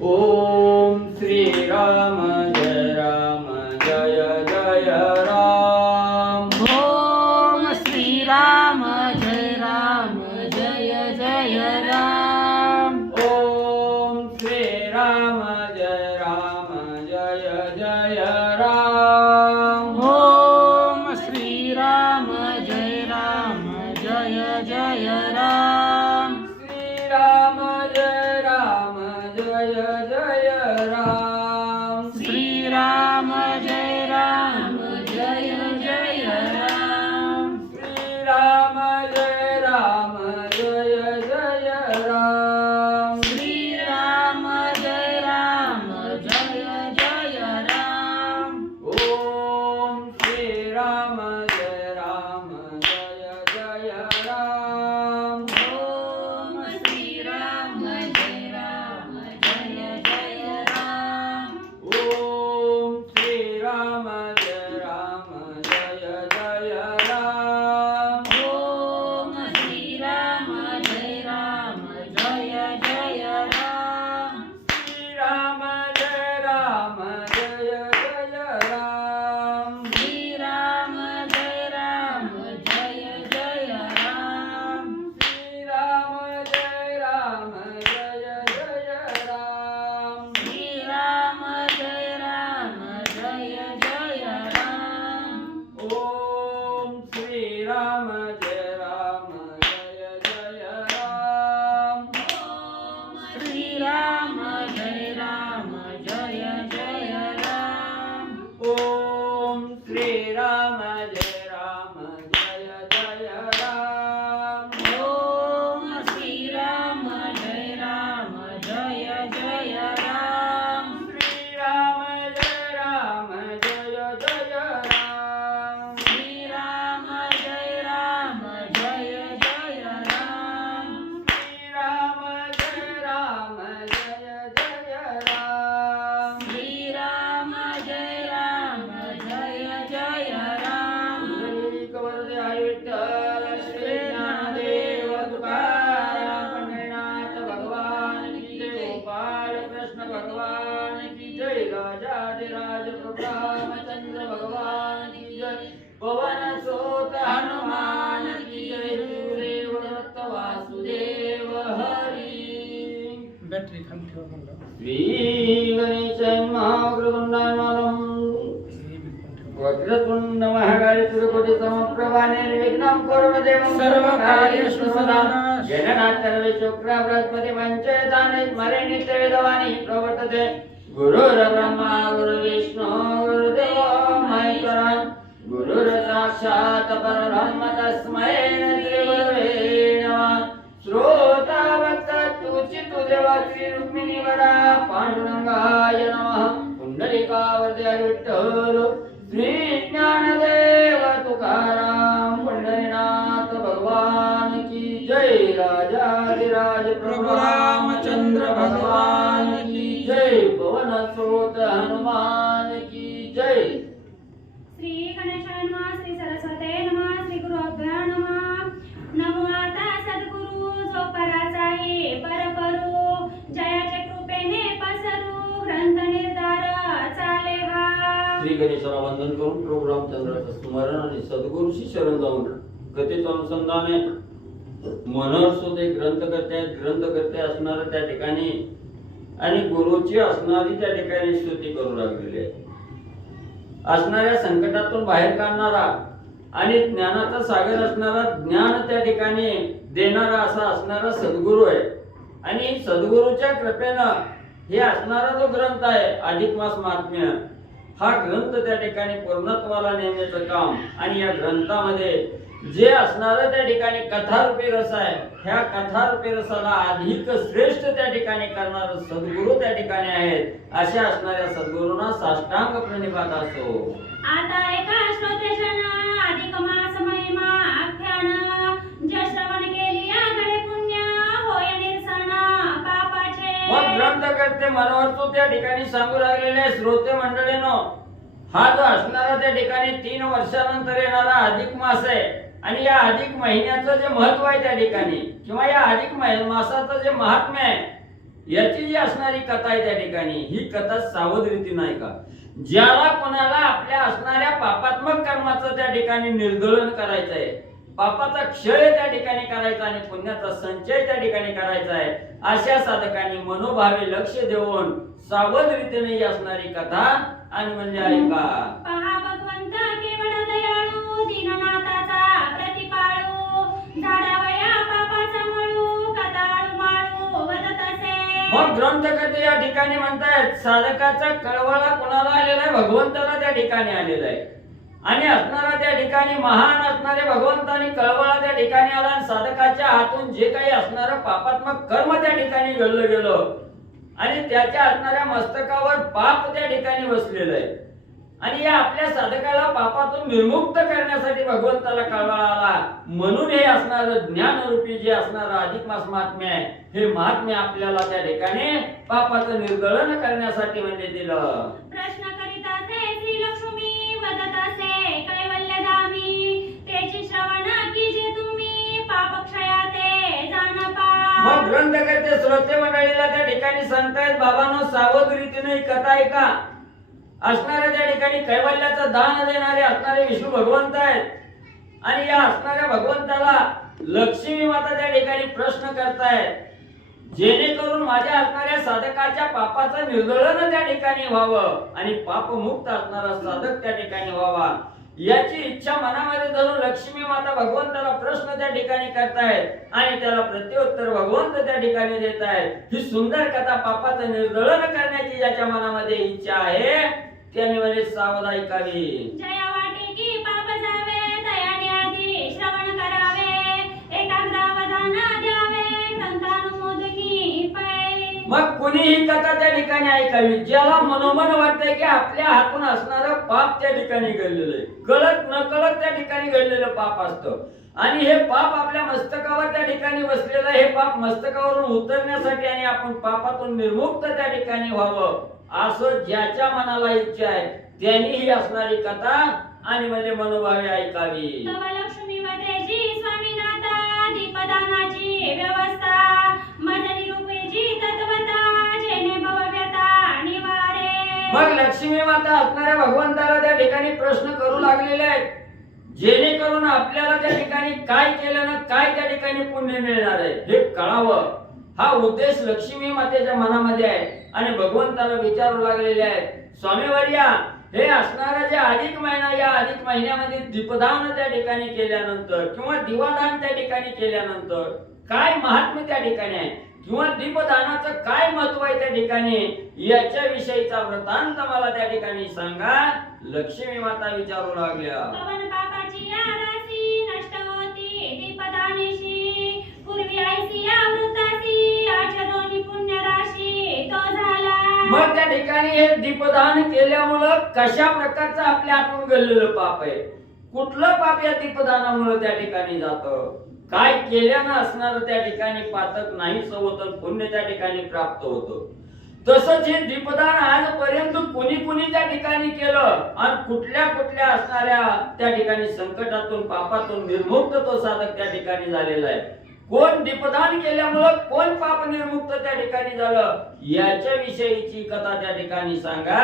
ओम श्री राम जय जय राम। ओम श्री राम जय जय राम। ओम श्री राम जय जय राम। ओम श्री राम जय जय राम। श्री राम जय जय राम। श्री राम जय जय राम। श्री राम जय जय राम। श्री राम जय जय राम। ओम श्री राम जय जय राम। ओम श्री राम जय जय राम। ओम श्री राम जय जय राम। ओम श्री राम जय जय राम। श्री राम जय जय राम। श्री राम जय जय राम। श्री राम जय जय राम। श्री राम जय जय राम। ओम श्री राम जय जय राम। ओम श्री राम जय जय राम। ओम श्री राम जय जय राम। ओम श्री राम जय जय राम। श्री राम जय जय राम। श्री राम जय जय राम। श्री राम जय जय राम। श्री राम जय जय राम। कवरदे हरी विठ्ठल श्री ज्ञानदेव तुकाराम पंढरीनाथ भगवान की जय। गोपाल कृष्ण भगवान की जय। राजाधिराज प्रभु रामचंद्र भगवान की जय। पवन सुत हनुमान की जय। गुरुदेव दत्त वासुदेव हरी। बॅटरी खाली ठेवा म्हणलं. श्री गणेशाय महागुरुवंदनाय नमः। वक्रतुंड महाकाय सूर्यकोटि समप्रभा निर्विघ्नं कुरु देवं सर्वकार्येषु सदा। जगन्नाथ सर्वेश्वरा बृहस्पति पंचेतानि स्मरे नित्यवेदवाणी प्रवर्तते। गुरुर्ब्रह्मा गुरुर्विष्णु गुरुर्देवो महेश्वरः। गुरुर्साक्षात् परब्रह्म तस्मै श्रीगुरवे नमः। श्रोता वक्ता तुचितु देवा श्री रुक्मिणी वरा पांडुरंगाय नमः। पुंडलिकावरदे हरी विठ्ठल श्री ज्ञानदेव तुकाराम पंढरीनाथ भगवान की जय। राजाधिराज प्रभु रामचंद्र भगवान की जय। पवन सुत हनुमान की जय। श्री गणेशाय नमः। श्री सरस्वती नमः। श्री गुरुभ्यो नमः। नमो आता सद्गुरु जो पराचा आहे पर करू। जयाच्या कृपेने पसरू ग्रंथ निर्धार चाले हा। श्री गणेशाला वंदन करून प्रभू रामचंद्राचं स्मरण आणि सद्गुरूशी शरण जाऊन कथेच्या अनुसंधाने मनोरसो ते ग्रंथकर्ते असणार त्या ठिकाणी आणि गुरुची असणारी त्या ठिकाणी स्तुती करू लागलेली आहे. असणाऱ्या संकटातून बाहेर काढणारा आणि ज्ञानाचा सागर असणारा, ज्ञान त्या ठिकाणी देणारा असा असणारा सद्गुरू आहे. आणि सद्गुरूच्या कृपेनं हे असणारा जो ग्रंथ आहे अधिक मास महात्म्य, हा ग्रंथ त्या ठिकाणी पूर्णत्वाला नेण्याचं काम आणि या ग्रंथामध्ये जे असणारं त्या ठिकाणी कथारूपी रस आहे, ह्या कथारूपी रसाला अधिक श्रेष्ठ त्या ठिकाणी करणारं सद्गुरू त्या ठिकाणी आहेत. अशा असणाऱ्या सद्गुरूंना साष्टांग प्रणिपात असो. आता एका श्रोतेशन अधिक मास महिमा आख्यान जे श्रवण केली आगळे पुण्य होय निरसन पापाचे. मग ग्रंथकर्ते मनोरतो त्या ठिकाणी सांगू लागलेले श्रोते मंडळीनो, हा जो असणारा त्या ठिकाणी 3 वर्षानंतर येणारा अधिक मास आहे आणि या अधिक महिन्याचं जे महत्व आहे त्या ठिकाणी किंवा या अधिक मासाचं जे महात्म्य आहे याची जी असणारी कथा आहे त्या ठिकाणी, ही कथा सावध रीतीने ऐका. ज्याला कोणाला आपल्या असणाऱ्या पापात्मक कर्माचं त्या ठिकाणी निर्दळन करायचं आहे, पापाचा क्षय त्या ठिकाणी करायचा आणि पुण्याचा संचय त्या ठिकाणी करायचा आहे, अशा साधकांनी मनोभावे लक्ष देऊन सावध रीतीने ही असणारी कथा आणि म्हणजे ऐका. पहा भगवंत केवळ दयाळू, दीननाथाचा प्रतिपाळू, झाडावया पापाचा मळू, कटाळू माळू वदत असे. मग ग्रंथकर्ते या ठिकाणी म्हणतायत साधकाचा कळवळा कोणाला आलेला आहे? भगवंताला त्या ठिकाणी आलेला आहे. आणि असणारा त्या ठिकाणी महान असणारे भगवंतानी कळवळा त्या ठिकाणी आला आणि साधकाच्या हातून जे काही असणारं पापात्मक कर्म त्या ठिकाणी घडलं गेलं आणि त्याच्या असणाऱ्या मस्तकावर पाप त्या ठिकाणी बसलेलं आहे. आणि या आपल्या साधकाला पापातून निर्मुक्त करण्यासाठी भगवंताला कळवळा आला. म्हणून हे असणारं ज्ञानरूपी जे असणारं अधिक मास महात्म्य आहे, हे महात्म्य आपल्याला त्या ठिकाणी पापाचं निर्दळन करण्यासाठी म्हणजे दिलं. प्रश्न करीत असे श्री लक्ष्मी वदत असे कैवल्यधामी, त्याची श्रवण की जे तुम्ही पाप क्षयाते जाण पा. मग ग्रंथकर्ते श्रोते मंडळीला त्या ठिकाणी सांगतायत बाबांनो सावध रीतीने ही कथा ऐका. असणाऱ्या त्या ठिकाणी कैवल्याचं दान देणारे असणारे विष्णू भगवंत आहेत आणि या असणाऱ्या भगवंताला लक्ष्मी माता त्या ठिकाणी प्रश्न करतायत, जेणेकरून माझ्या असणाऱ्या साधकाच्या पापाचं निर्दळन त्या ठिकाणी व्हावं आणि पापमुक्त असणारा साधक त्या ठिकाणी व्हावा, याची इच्छा मनामध्ये धरून लक्ष्मी माता भगवंताला प्रश्न त्या ठिकाणी करतायत आणि त्याला प्रत्युत्तर भगवंत त्या ठिकाणी देत आहेत. ही सुंदर कथा पापाचं निर्दळन करण्याची ज्याच्या मनामध्ये इच्छा आहे त्याने म्हणजे सावध ऐकावी. जया वाटे की पाप जावे, दयाने आधी श्रवण करावे, एकाग्रावधान द्यावे, ग्रंथानुमोदनी पै. मग कुणी ही कथा त्या ठिकाणी ऐकावी ज्याला मनोमन वाटतंय की आपल्या हातून असणारं पाप त्या ठिकाणी घडलेलं आहे, कळत नकळत त्या ठिकाणी घडलेलं पाप असतं आणि हे पाप आपल्या मस्तकावर त्या ठिकाणी बसलेलं, हे पाप मस्तकावरून उतरण्यासाठी आणि आपण पापातून निर्मुक्त त्या ठिकाणी व्हावं असं ज्याच्या मनाला इच्छा आहे त्यांनी ही असणारी कथा आणि म्हणजे मनोभावे ऐकावी. तव लक्ष्मी वदेजी स्वामीनाथा, दीपदानाची व्यवस्था, मदनी रूपेची तत्वता, जेणे भवव्यथा निवारे. मग लक्ष्मी माता असणाऱ्या भगवंताला त्या ठिकाणी प्रश्न करू लागलेले आहेत, जेणेकरून आपल्याला त्या ठिकाणी काय केल्यानं काय त्या ठिकाणी पुण्य मिळणार आहे हे कळावं. हा उद्देश लक्ष्मी मातेच्या मनामध्ये आहे आणि भगवंताला विचारू लागलेले आहेत, स्वामीवर्या हे असणारा जे अधिक महिना, या अधिक महिन्यामध्ये दीपदान त्या ठिकाणी केल्यानंतर किंवा दिवादान त्या ठिकाणी केल्यानंतर काय महात्म्य त्या ठिकाणी आहे किंवा दीपदानाचं काय महत्व आहे त्या ठिकाणी, याच्या विषयीचा वृत्तांत मला त्या ठिकाणी सांगा. लक्ष्मी माता विचारू लागल्या. पवन पापाची या राशी नष्ट होती दीपदानेशी, पूर्वी ऐसी या वृत्ताची आचरोनी पुण्य राशी तो झाला. मग त्या ठिकाणी हे दीपदान केल्यामुळं कशा प्रकारचं आपल्या हातून घडलेलं पाप आहे, कुठलं पाप या दीपदानामुळे त्या ठिकाणी जातं, काय केल्यानं असणार त्या ठिकाणी पातक नाही होतं, पुण्य त्या ठिकाणी प्राप्त होतं. तसंच हे दीपदान आजपर्यंत कुणी कुणी त्या ठिकाणी केलं आणि कुठल्या कुठल्या असणाऱ्या त्या ठिकाणी संकटातून पापातून निर्मुक्त तो साधक त्या ठिकाणी झालेला आहे. कोण दीपदान केल्यामुळं कोण पाप निर्मुक्त त्या ठिकाणी झालं याच्या विषयीची कथा त्या ठिकाणी सांगा.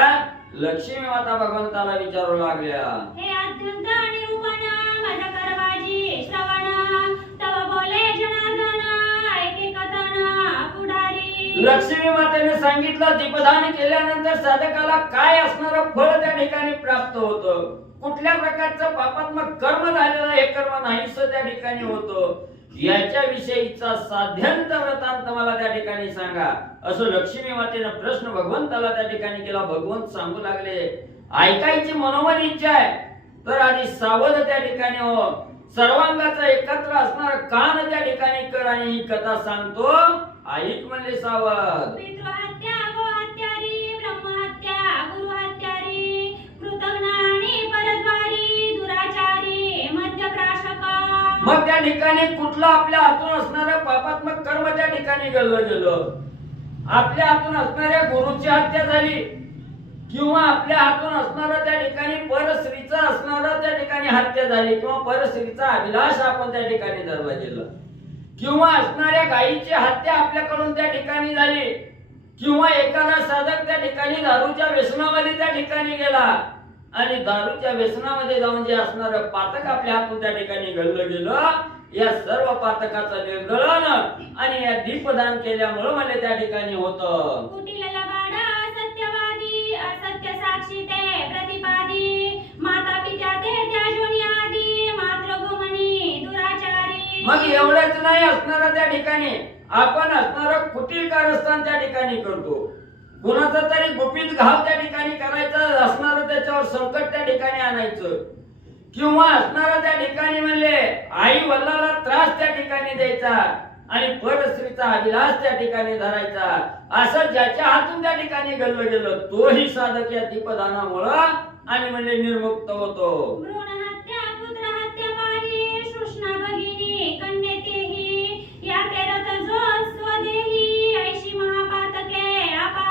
लक्ष्मी माता भगवंताला विचारू लागल्या. हे अत्यंत निरूपण माझ्या करवाजी श्रवण, तव बोले जनार्दन ऐके कथन पुढारी. लक्ष्मी मातेने सांगितलं दीपदान केल्यानंतर साधकाला काय असणारं फळ त्या ठिकाणी प्राप्त होतं, कुठल्या प्रकारचं पापात्मक कर्म झालेलं हे कर्म नाहीसं त्या ठिकाणी होतं, याच्या विषयीचा साध्यंत वृत्तांत मला त्या ठिकाणी सांगा. असं लक्ष्मी मातेने प्रश्न भगवंताला त्या ठिकाणी केला. भगवंत सांगू लागले, ऐकायची मनोमन इच्छा आहे तर आधी सावध त्या ठिकाणी हो, सर्वांगाचा एकत्र असणारा कान त्या ठिकाणी कर आणि ही कथा सांगतो ऐक म्हणले सावध. पितृहत्या गोहत्यारी, ब्रह्महत्या गुरुहत्यारी, कृतघ्न आणि परद्वारी, दुराचारी मध्यप्राशक. मग त्या ठिकाणी कुठलं आपल्या हातून असणारं पापात्मक कर्म त्या ठिकाणी घडलं गेलं, आपल्या हातून असणाऱ्या गुरुची हत्या झाली किंवा आपल्या हातून असणारं त्या ठिकाणी परस्त्रीचं असणारं त्या ठिकाणी हत्या झाली किंवा परस्त्रीचा अभिलाष आपण त्या ठिकाणी धरला गेला किंवा असणाऱ्या गायीची हत्या आपल्याकडून त्या ठिकाणी झाली किंवा एखादा साधक त्या ठिकाणी दारूच्या व्यसनामध्ये त्या ठिकाणी गेला आणि दारूच्या व्यसनामध्ये जाऊन जे असणारं पातक आपल्या हातून त्या ठिकाणी घडलं गेलं, या सर्व पातकाचं निर्दळन आणि या दीपदान केल्यामुळे मला त्या ठिकाणी होतं. कुटील लबाड सत्यवादी असत्य साक्षी ते प्रतिपादी माता पित्या ते त्याजोनी आदी मातृभूमनी दुराचारी. मग एवढंच नाही असणार त्या ठिकाणी आपण असणार कुटील कारस्थान त्या ठिकाणी करतो. कुणाचा तरी गुपित घाव त्या ठिकाणी करायचा असणार, त्याच्यावर संकट त्या ठिकाणी आणायचं किंवा असणार त्या ठिकाणी म्हणले आई वडिलाला त्रास त्या ठिकाणी द्यायचा आणि परस्त्रीचा अभिलाष त्या ठिकाणी धरायचा, असं ज्याच्या हातून त्या ठिकाणी घडलं गेलं तोही साधक या दीपदानामुळं आणि म्हणजे निर्मुक्त होतो. भ्रूण हत्या पुत्र हत्या पाही कृष्णा भगिनी कन्येतेही या तेरत जो स्वदेही ऐशी महापातके अपार.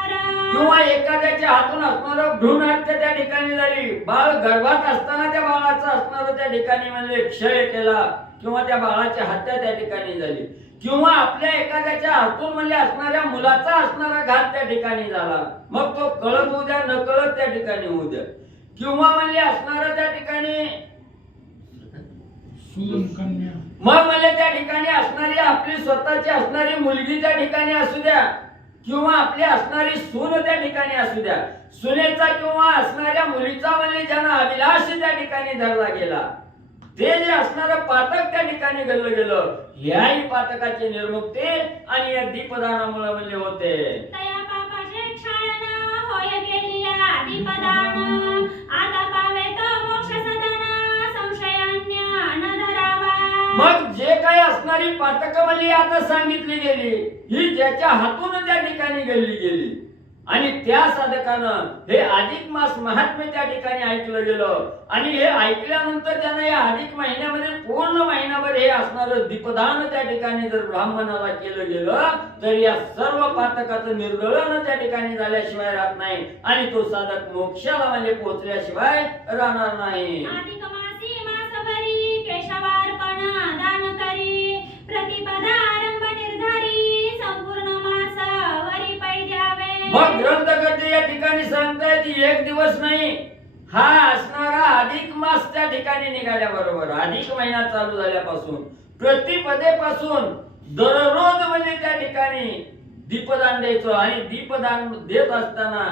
किंवा एखाद्याच्या हातून असणारं भ्रूण हत्या त्या ठिकाणी झाली, बाळ गर्भात असताना त्या बाळाचा असणारं त्या ठिकाणी म्हणजे क्षय केला किंवा त्या बाळाची हत्या त्या ठिकाणी झाली, किंवा आपल्या एखाद्याच्या हातून म्हणजे असणाऱ्या मुलाचा असणारा घात त्या ठिकाणी झाला, मग तो कळत होऊ द्या न कळत त्या ठिकाणी होऊ द्या, किंवा म्हणजे असणारा त्या ठिकाणी मग म्हणजे त्या ठिकाणी असणारी आपली स्वतःची असणारी मुलगी त्या ठिकाणी असू द्या किंवा आपली असणारी सून त्या ठिकाणी असू द्या, सुनेचा किंवा असणाऱ्या मुलीचा म्हणजे ज्यांना अभिलाष त्या ठिकाणी धरला गेला, ते जे असणारं पातक त्या ठिकाणी घडलं गेलं, ह्याही पातकाची निर्मुक्ती आणि या दीपदानामुळे म्हणजे होते. तया पापाचे क्षालन होय गेलिया दीपदान आता पावे तो मोक्ष सदन संशयान्य न धरावा. मग जे काही असणारी पातकवली आता सांगितली गेली ही ज्याच्या हातून त्या ठिकाणी घडली गेली आणि त्या साधकानं हे अधिक मास महात्म्य त्या ठिकाणी ऐकलं गेलं आणि हे ऐकल्यानंतर त्यानं या अधिक महिन्यामध्ये पूर्ण महिनाभर हे असणारं दीपदान त्या ठिकाणी जर ब्राह्मणाला केलं गेलं तर या सर्व पातकाचं निर्दळन त्या ठिकाणी झाल्याशिवाय राहत नाही आणि तो साधक मोक्षाला म्हणजे पोहोचल्याशिवाय राहणार नाही. अधिक मासी मासभरी केशवार्पण दान करी प्रतिपदा आरंभ निर्धारी संपूर्ण मास वरी पै द्यावे. मग ग्रंथकर्ते या ठिकाणी सांगतायत एक दिवस नाही, हा असणारा अधिक मास त्या ठिकाणी निघाल्या बरोबर अधिक महिना चालू झाल्यापासून प्रतिपदेपासून दररोज म्हणजे त्या ठिकाणी दीपदान द्यायचं आणि दीपदान देत असताना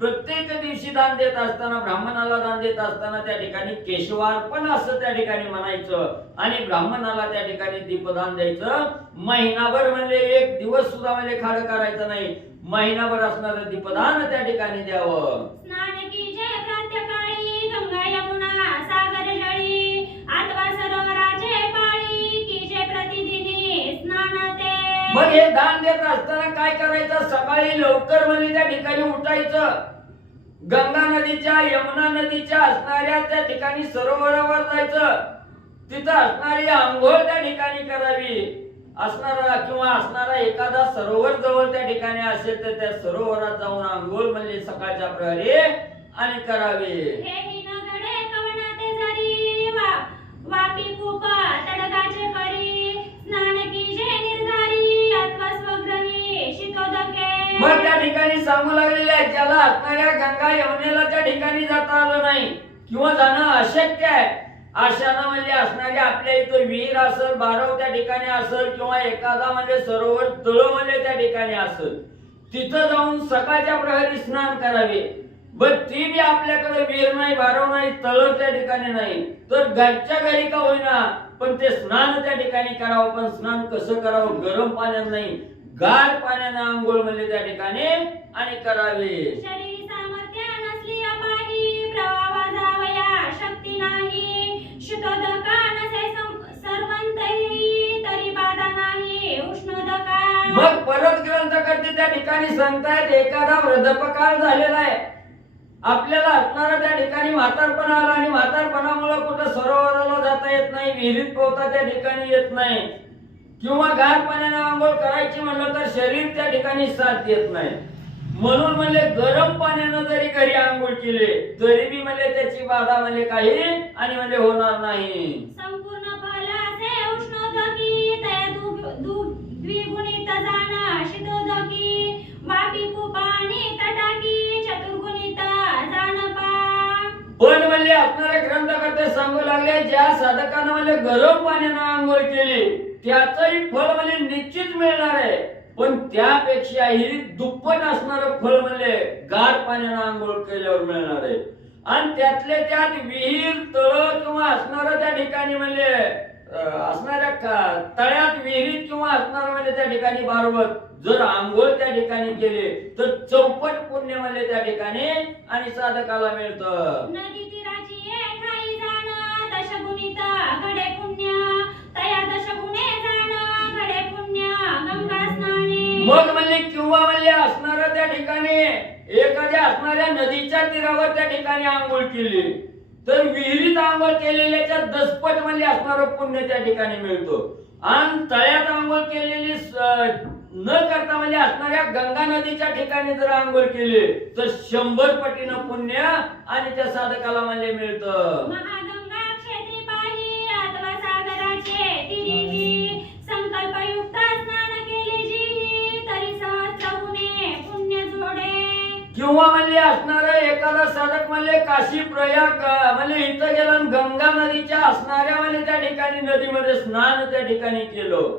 प्रत्येक दिवशी दान देत असताना ब्राह्मणाला दान देत असताना त्या ठिकाणी केशवार्पण असं त्या ठिकाणी म्हणायचं आणि ब्राह्मणाला त्या ठिकाणी दीपदान द्यायचं. महिनाभर म्हणजे एक दिवस सुद्धा म्हणजे खाड करायचं नाही, महिनाभर असणारं दीपदान त्या ठिकाणी द्यावं. स्नान की जय प्रातःकाळी गंगा यमुना सागर जळी अथवा सरोवराचे पाळी की जय प्रतिदिनी स्नान ते. मग हे दान देत असताना काय करायचं, सकाळी लवकर म्हणजे त्या ठिकाणी उठायचं, गंगा नदीच्या यमुना नदीच्या असणाऱ्या त्या ठिकाणी सरोवरावर जायचं, तिथं असणारी आंघोळ त्या ठिकाणी करावी, असणारा किंवा असणारा एखादा सरोवर जवळ त्या ठिकाणी असेल तर त्या सरोवरात जाऊन आंघोळ म्हणजे सकाळच्या प्रहरी आणि करावी. हेही न घडे कवनाते जरी वापी कूप तडकाचे परी स्नान की जय निर्धारी अथवा स्वग्रही शितोदके. मग त्या ठिकाणी सांगू लागलेले आहे ज्याला असणाऱ्या गंगा यमुनेला त्या ठिकाणी जाता आलं नाही किंवा जाणं अशक्य आहे अशानं म्हणजे असणारे आपल्या इथं विहीर असेल, बारव त्या ठिकाणी असेल किंवा एखादा म्हणजे सरोवर तळ म्हणजे त्या ठिकाणी असेल, तिथं जाऊन सकाळच्या प्रहरी स्नान करावे. बर ती बी आपल्याकडे विहीर नाही, बारव नाही, तळ त्या ठिकाणी नाही तर घरच्या घरी का होईना पण ते स्नान त्या ठिकाणी करावं. पण स्नान कसं करावं, गरम पाण्यानं नाही गार पाण्यानं आंघोळ म्हणजे त्या ठिकाणी आणि करावे. शरीर सामर्थ्य नसली अपाही प्रवाह जावया शक्ती नाही शितोदका नसे सर्वंतही तरी बाधा नाही उष्णोदका. मग परत ग्रंथकर्ते त्या ठिकाणी सांगतायत एखादा वृद्धपकाळ झालेला आहे, आपल्याला असणारा त्या ठिकाणी म्हातारपण आला आणि म्हातारपणामुळे कुठं सरोवराला जाता येत नाही, विहिरीत पोहता त्या ठिकाणी येत नाही किंवा गार पाण्याने आंघोळ करायची म्हणलं तर शरीर त्या ठिकाणी साथ देत नाही, म्हणून म्हणजे गरम पाण्यानं जरी घरी आंघोळ केले तरी बी म्हणजे त्याची बाधा म्हणजे काही आणि म्हणजे होणार नाही. संपूर्ण फल असे उष्णोदकी तया द्विगुणित जाण शितोदकी वापी पण म्हणले असणारे ग्रंथकर्ते सांगू लागले ज्या साधकानं म्हणजे गरम पाण्यानं आंघोळ केली त्याचंही फळ म्हणजे निश्चित मिळणार आहे, पण त्यापेक्षाही दुप्पट असणारं फळ म्हणजे गार पाण्यानं आंघोळ केल्यावर मिळणार आहे. आणि त्यातले त्यात विहीर तळ किंवा असणारं त्या ठिकाणी म्हणजे असणाऱ्या तळ्यात विहिरीत किंवा असणार म्हणजे त्या ठिकाणी बारवत जर आंघोळ त्या ठिकाणी केले तर चौपट पुण्य म्हणजे त्या ठिकाणी आणि साधकाला मिळतं. नदी तीराची ठाई जाण दशगुणित घडे पुण्य तया दशगुणे जाण घडे पुण्य गंगा स्नाने. मग म्हणजे किंवा म्हणजे असणाऱ्या त्या ठिकाणी एखाद्या असणाऱ्या नदीच्या तीरावर त्या ठिकाणी आंघोळ केली तर विहिरीत आंघोळ केलेल्याच्या दसपट म्हणजे असणारं पुण्य त्या ठिकाणी मिळतो. आणि तळ्यात आंघोळ केलेली न करता म्हणजे असणाऱ्या गंगा नदीच्या ठिकाणी जर आंघोळ केली तर 100 पटीनं पुण्य आणि त्या साधकाला म्हणजे मिळतं. महागंगा क्षेत्री पाही अथवा सागराचे तिरीही संकल्पयुक्त स्नान केले जी तरी सहस्र गुणे पुण्य जोडे. किंवा म्हणजे असणारा एखादा साधक म्हणजे काशी प्रयाग म्हणजे इथं गेला गंगा नदीच्या असणाऱ्या म्हणजे त्या ठिकाणी नदीमध्ये स्नान त्या ठिकाणी केलं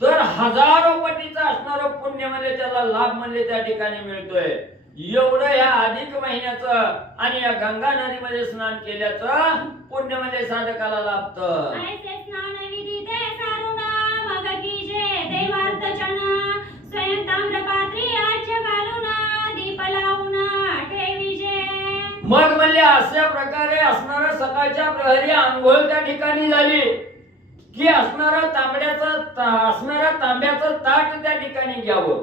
तर हजारो पटीचा असणारं पुण्य म्हणजे त्याला लाभ म्हणजे त्या ठिकाणी मिळतोय. एवढं या अधिक महिन्याचं आणि या गंगा नदीमध्ये स्नान केल्याचं पुण्य म्हणजे साधकाला लाभतं. ऐसे स्नान विधी ते सारुण मग कीजे देवार्चन स्वयं ताम्रपात्री आज्य घालून दीप लावून ठेवीजे. मग म्हणजे अशा प्रकारे असणारा सकाळच्या प्रहरी आंघोळ त्या ठिकाणी झाली की असणारा तांब्याचं ताट त्या ठिकाणी घ्यावं,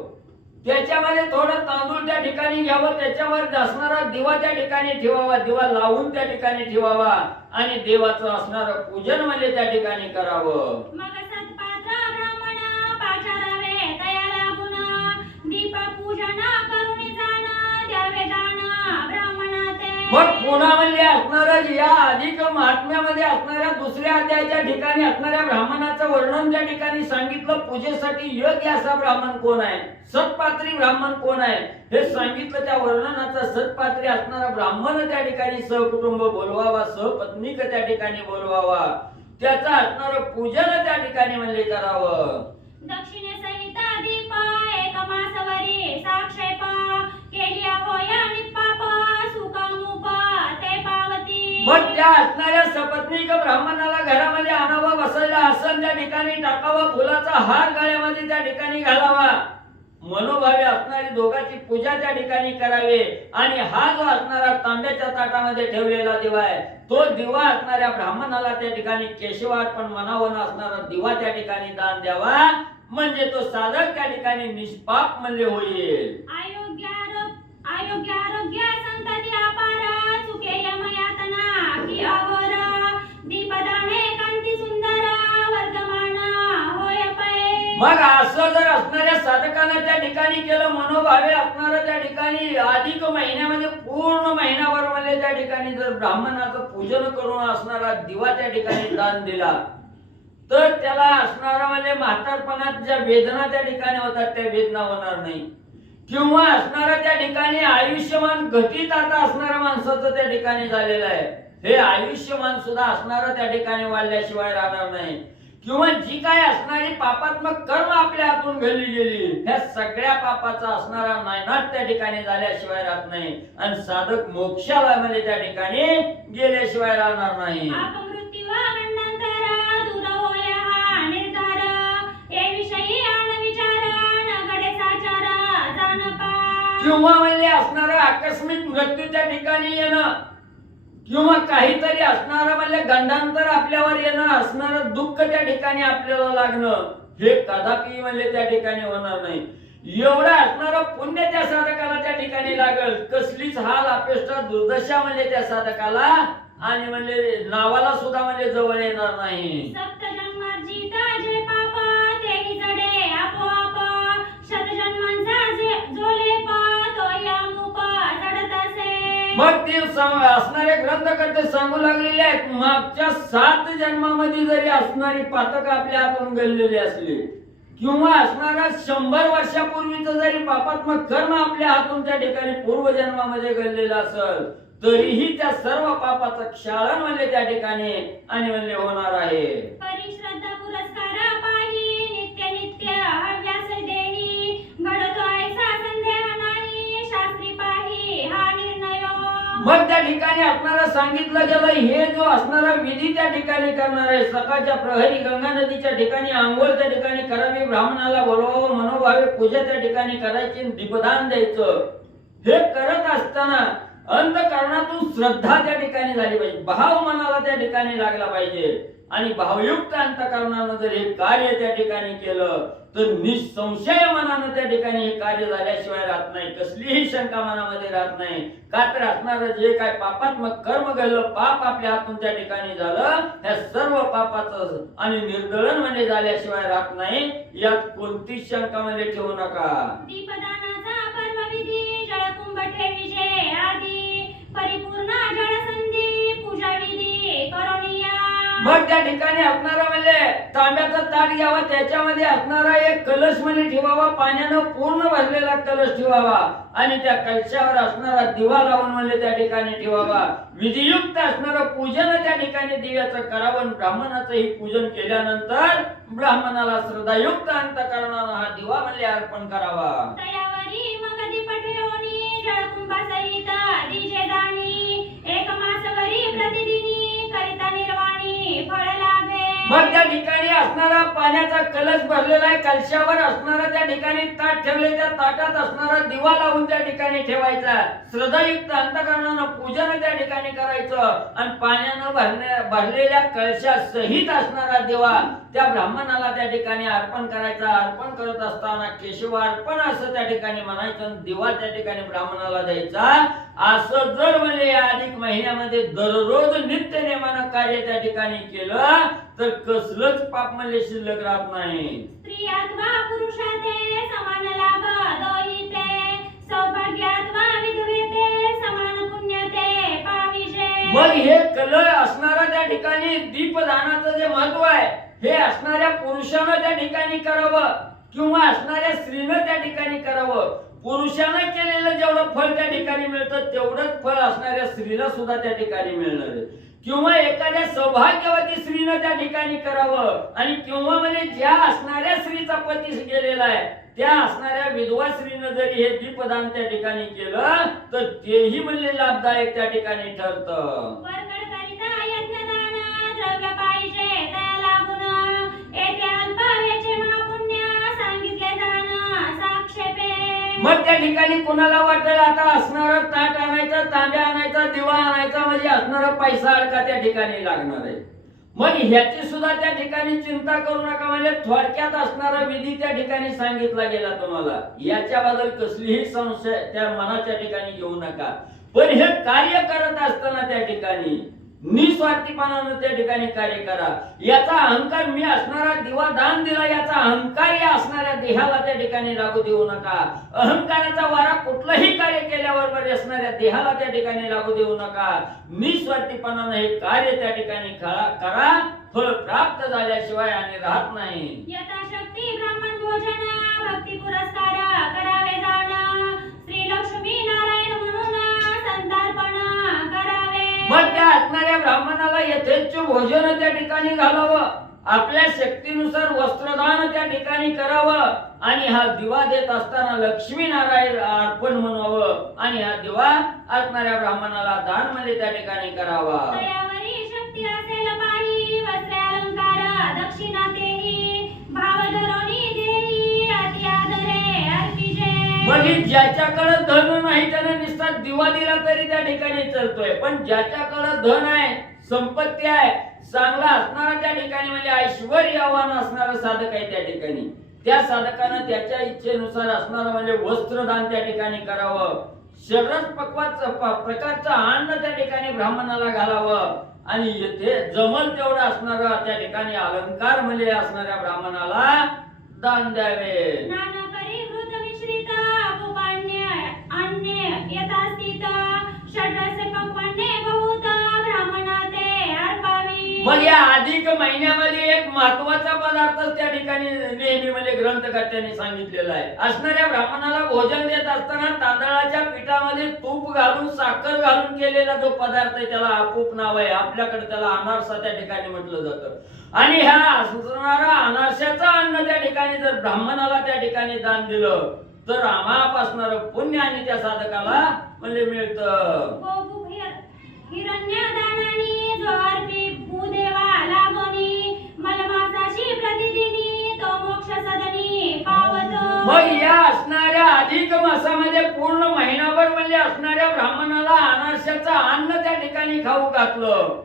त्याच्यामध्ये थोडं तांदूळ त्या ठिकाणी घ्यावं, त्याच्यावर असणारा दिवा त्या ठिकाणी ठेवावा, दिवा लावून त्या ठिकाणी ठेवावा आणि देवाचं असणारं पूजन म्हणजे त्या ठिकाणी करावं. मग सत्पात्र ब्राह्मण पाचारावे तया लागून दीप पूजन करून जाण द्यावे दान ब्राह्मणाते. मग पुन्हा म्हणजे असणारं या अधिक महात्म्यामध्ये असणाऱ्या दुसऱ्या अध्यायाच्या ठिकाणी असणाऱ्या ब्राह्मणाचं वर्णन त्या ठिकाणी सांगितलं. पूजेसाठी योग्य असा ब्राह्मण कोण आहे, सत्पात्री ब्राह्मण कोण आहे हे सांगितलं. त्या वर्णनाचा सत्पात्री असणारा ब्राह्मण त्या ठिकाणी सहकुटुंब बोलवावा, सहपत्नीक त्या ठिकाणी बोलवावा, त्याचं असणारं पूजन त्या ठिकाणी म्हणजे करावं. दक्षिणे सहित दीप एक मासवरी साक्षेप केली होय निपाप सुकामुप ते पावती. मग त्या असणाऱ्या सपत्नीक ब्राह्मणाला घरामध्ये आणावा, बसायला आसन त्या ठिकाणी टाकावा, फुलाचा हार गळ्यामध्ये त्या ठिकाणी घालावा, मनोभावे असणारी दोघांची पूजा त्या ठिकाणी करावी आणि हा जो असणारा तांब्याच्या ताटामध्ये ठेवलेला दिवा आहे तो दिवा असणाऱ्या ब्राह्मणाला त्या ठिकाणी केशवार्पण मनावून असणारा दिवा त्या ठिकाणी दान द्यावा, म्हणजे तो साधक त्या ठिकाणी निष्पाप म्हणजे होईल. अयोग्य आरोग्य संतती अपार चुके यमयातना की अवर दीपदाने कांती सुंदर वर्धमान होय पै. मग असं जर असणाऱ्या साधकानं त्या ठिकाणी केलं, मनोभावे असणारं त्या ठिकाणी अधिक महिन्यामध्ये पूर्ण महिनाभर म्हणजे त्या ठिकाणी जर ब्राह्मणाचं पूजन करून असणारा दिवा त्या ठिकाणी दान दिला तर त्याला असणारा म्हणजे म्हातारपणात ज्या वेदना त्या ठिकाणी होतात त्या वेदना होणार नाही. किंवा असणारा त्या ठिकाणी आयुष्यमान घटित आता असणाऱ्या माणसाचं त्या ठिकाणी झालेलं आहे, हे आयुष्यमान सुद्धा असणारं त्या ठिकाणी वाढल्याशिवाय राहणार नाही. किंवा जी काय असणारी पापात्मक कर्म आपल्या हातून घडली गेली ह्या सगळ्या पापाचा असणारा नायनाट त्या ठिकाणी झाल्याशिवाय राहत नाही आणि साधक मोक्षाला म्हणजे त्या ठिकाणी गेल्याशिवाय राहणार नाही. अपमृत्यू गंडांतर दूर होय हा निर्धार हे विषयी आन विचार नगडे साचार जानपा. किंवा म्हणजे असणारा आकस्मिक मृत्यू त्या ठिकाणी येणं किंवा काहीतरी असणारं म्हणजे गंडांतर आपल्यावर येणं, असणारं दुःख त्या ठिकाणी आपल्याला लागणं हे कदापि म्हणजे त्या ठिकाणी होणार नाही. एवढं असणारं पुण्य त्या साधकाला त्या ठिकाणी लागल, कसलीच हाल अपेष्टा दुर्दशा म्हणजे त्या साधकाला आणि म्हणजे नावाला सुद्धा म्हणजे जवळ येणार नाही. सप्त जन्मार्जित जे पाप तेही जडे आपोआप शतजन्मांचा जो लेप तो यामुप जडत असे. मग ते असणारे ग्रंथकर्ते सांगू लागलेले आहेत मागच्या 7 जन्मामध्ये जरी असणारी पातक आपल्या हातून घडलेली असली किंवा असणारा 100 वर्षापूर्वीच जरी पापात्मक कर्म आपल्या हातून त्या ठिकाणी पूर्वजन्मामध्ये घडलेलं असेल तरीही त्या सर्व पापाचं क्षालन म्हणले त्या ठिकाणी आणि म्हणले होणार आहे. परिश्रद्धा पुरस्कार पाही नित्य नित्य हव्यास देही घडतो ऐसा संदेह नाही शास्त्री पाही हा निर्णय. मग त्या ठिकाणी आपल्याला सांगितलं गेलं हे जो असणारा विधी त्या ठिकाणी करणार आहे. सकाळच्या प्रहरी गंगा नदीच्या ठिकाणी आंघोळ त्या ठिकाणी करावी, ब्राह्मणाला बोलवावं, मनोभावे पूजा त्या ठिकाणी करायची, दीपदान द्यायचं. हे करत असताना अंतःकरणातून श्रद्धा त्या ठिकाणी झाली पाहिजे, भाव मनाला त्या ठिकाणी लागला पाहिजे. आणि भावयुक्त अंतःकरणानं जर हे कार्य त्या ठिकाणी केलं तर निसंशय मनानं त्या ठिकाणी हे कार्य झाल्याशिवाय राहत नाही, कसलीही शंका मनामध्ये राहत नाही. का तर असणारं जे काय पापात्मक कर्म घडलं, पाप आपल्या हातून त्या ठिकाणी झालं, त्या सर्व पापाचं आणि निर्दळन म्हणजे झाल्याशिवाय राहत नाही, यात कोणतीच शंका मध्ये ठेवू नका. दीपदानाचा परमविधी जळकुंभ ठेविजे आदी परिपूर्ण जळसंधी पूजा विधी करोनिया. मग त्या ठिकाणी असणारा म्हणजे तांब्याचा ताट घ्यावा, त्याच्यामध्ये असणारा एक कलश मध्ये ठेवावा, पाण्यानं पूर्ण भरलेला कलश ठेवावा आणि त्या कलशावर असणारा दिवा लावून म्हणजे त्या ठिकाणी ठेवावा. विधियुक्त असणारं पूजन त्या ठिकाणी दिव्याचं करावं. ब्राह्मणाचंही पूजन केल्यानंतर ब्राह्मणाला श्रद्धायुक्त अंतःकरणानं हा दिवा म्हणजे अर्पण करावा. तयावरी मग दीप ठेवणी जळकुंभासहित दिजे दानी एक मासवरी प्रतिदिनी करिता निर्वाणी फळ लाभे. मग त्या ठिकाणी असणारा पाण्याचा कलश भरलेला आहे, कलशावर असणारा त्या ठिकाणी ताट ठेवले, त्या ताटात असणारा दिवा लावून त्या ठिकाणी ठेवायचा. श्रद्धायुक्त अंतःकरणानं पूजन त्या ठिकाणी करायचं आणि पाण्यानं भरलेल्या कलशा सहित असणारा दिवा त्या ब्राह्मणाला त्या ठिकाणी अर्पण करायचा. अर्पण करत असताना केशवार्पण असं त्या ठिकाणी म्हणायचं, दिवा त्या ठिकाणी ब्राह्मणाला द्यायचा. असं जर म्हणजे अधिक महिन्यामध्ये दररोज नित्य नेमानं कार्य त्या ठिकाणी केलं तर कसलंच पाप म्हणजे शिल्लक राहत नाही. स्त्री अथवा पुरुषाते समान लाभ दोहीते सौभाग्य अथवा विधवेते समान पुण्यते पाविजे. मग हे कलश असणारा त्या ठिकाणी दीपदानाचं जे महत्व आहे हे असणाऱ्या पुरुषानं त्या ठिकाणी करावं किंवा असणाऱ्या स्त्रीनं त्या ठिकाणी करावं. पुरुषानं केलेलं जेवढं फळ त्या ठिकाणी मिळतं तेवढंच फळ असणाऱ्या स्त्रीला सुद्धा त्या ठिकाणी मिळणार आहे. किंवा एखाद्या सौभाग्यवती स्त्रीनं त्या ठिकाणी करावं आणि किंवा म्हणजे ज्या असणाऱ्या स्त्रीचा पती गेलेला आहे त्या असणाऱ्या विधवा स्त्रीनं जरी हे दीपदान त्या ठिकाणी केलं तर तेही म्हणजे लाभदायक त्या ठिकाणी ठरतं. वरकड करिता यज्ञदान द्रव्य पाहिजे त्या लागून येथे अल्प वेचे महापुण्य सांगितले जाण साक्षेपे. मग त्या ठिकाणी कोणाला वाटेल आता असणारा ताट आणायचा, तांब्या आणायचा, दिवा आणायचा म्हणजे असणारा पैसा अडका त्या ठिकाणी लागणार आहे. मग ह्याची सुद्धा त्या ठिकाणी चिंता करू नका, म्हणजे थोडक्यात असणारा विधी त्या ठिकाणी सांगितला गेला तुम्हाला. याच्याबद्दल कसलीही संशय त्या मनाच्या ठिकाणी घेऊ नका. पण हे कार्य करत असताना त्या ठिकाणी निस्वार्थीपणानं त्या ठिकाणी कार्य करा. याचा अहंकार मी असणारा दिवा दान दिला याचा अहंकार या असणाऱ्या देहाला त्या ठिकाणी लागू देऊ नका. अहंकाराचा वारा कुठलंही कार्य केल्यावर असणाऱ्या देहाला त्या ठिकाणी लागू देऊ नका. निस्वार्थीपणानं हे कार्य त्या ठिकाणी करा. फळ प्राप्त झाल्याशिवाय आणि राहत नाही. यथाशक्ती ब्राह्मण भोजन भक्ती पुरस्कार करावे जाण श्री लक्ष्मी नारायण म्हणून संतार्पण करावे. मग त्या असणाऱ्या ब्राह्मणाला यथेच्छ भोजन त्या ठिकाणी घालावं, आपल्या शक्तीनुसार वस्त्रदान त्या ठिकाणी करावं आणि हा दिवा देत असताना लक्ष्मी नारायण अर्पण म्हणावं आणि हा दिवा असणाऱ्या ब्राह्मणाला दान म्हणजे त्या ठिकाणी करावा. तयावरी शक्ती असेल पाही वस्त्रे अलंकार दक्षिणा देही भाव धरोणी देही अति आदरे अर्पिजे. मग ज्याच्याकडे धन नाही त्याने नुसता दिवा दिला तरी त्या ठिकाणी चालतोय, पण ज्याच्याकडे धन आहे, संपत्ती आहे, चांगला असणारा त्या ठिकाणी म्हणजे ऐश्वर्यवान असणारा साधक आहे त्या ठिकाणी, त्या साधकानं त्याच्या इच्छेनुसार असणारं म्हणजे वस्त्रदान त्या ठिकाणी करावं. सर्वच प्रकारचं अन्न त्या ठिकाणी ब्राह्मणाला घालावं आणि येथे जमल तेवढं असणारं त्या ठिकाणी अलंकार म्हणजे असणाऱ्या ब्राह्मणाला दान द्यावे. नाना परिवृत मिश्रित उपान्य अन्य यथास्थित षड्रस पक्वान्ने बहुत ब्राह्मणाते अर्पावी. मग या अधिक महिन्यामध्ये एक महत्वाचा पदार्थच त्या ठिकाणी नेहमी म्हणजे ग्रंथकर्त्यांनी सांगितलेला आहे. असणाऱ्या ब्राह्मणाला भोजन देत असताना तांदळाच्या पिठामध्ये तूप घालून साखर घालून केलेला जो पदार्थ आहे त्याला आपूप नाव आहे. आपल्याकडे त्याला अनारसा त्या ठिकाणी म्हटलं जातं. आणि ह्या असणारा अनारशाचं अन्न त्या ठिकाणी जर ब्राह्मणाला त्या ठिकाणी दान दिलं तर आम्हाप असणारं पुण्य आणि त्या साधकाला म्हणजे मिळतं. गोमुख हिरण्यदानानी जो अर्पी भूदेवा लागोनी मलमासाशी प्रतिदिनी तो मोक्ष सदनी पावतो. मग या असणाऱ्या अधिक मासामध्ये पूर्ण महिनाभर म्हणजे असणाऱ्या ब्राह्मणाला अनारशाचं अन्न त्या ठिकाणी खाऊ घातलं.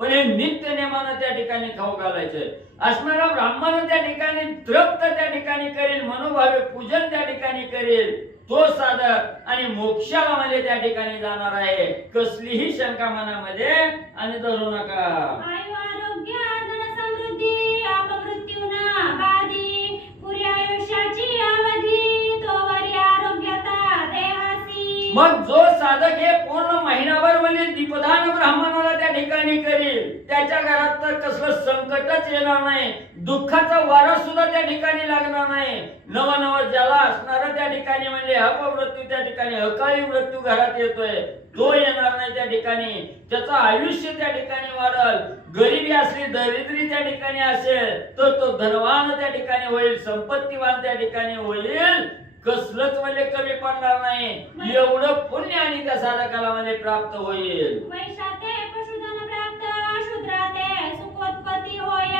पण हे नित्य नेमानं त्या ठिकाणी खाऊ घालायचे. असणारा ब्राह्मण त्या ठिकाणी तृप्त त्या ठिकाणी करेल, मनोभावे पूजन त्या ठिकाणी करेल, तो साधक आणि मोक्षाला म्हणजे त्या ठिकाणी जाणार आहे. कसलीही शंका मनामध्ये आणि धरू नका. आयु आरोग्य धन समृद्धी अपमृत्यूना बाधी पुरी आयुष्याची अवधी तोवरी आरोग्यता देहासी. मग जो साधक हे पूर्ण महिनाभर म्हणजे दीपदान ब्राह्मणाला त्या ठिकाणी करील त्याच्या घरात तर कसलं संकटच येणार नाही, दुःखाचा वारा सुद्धा त्या ठिकाणी लागणार नाही. नव ज्याला असणार त्या ठिकाणी म्हणजे अपमृत्यू त्या ठिकाणी अकाळी मृत्यू घरात येतोय तो येणार नाही त्या ठिकाणी. त्याचं आयुष्य त्या ठिकाणी वाढल. गरिबी असली दरिद्री त्या ठिकाणी असेल तर तो धनवान त्या ठिकाणी होईल, संपत्तीवान त्या ठिकाणी होईल. कसलंच म्हणजे कमी पडणार नाही. एवढं पुण्य आणि त्या साधकाला म्हणजे प्राप्त होईल. वैशाते पशुधन प्राप्त शूद्राते सुखोत्पत्ती होय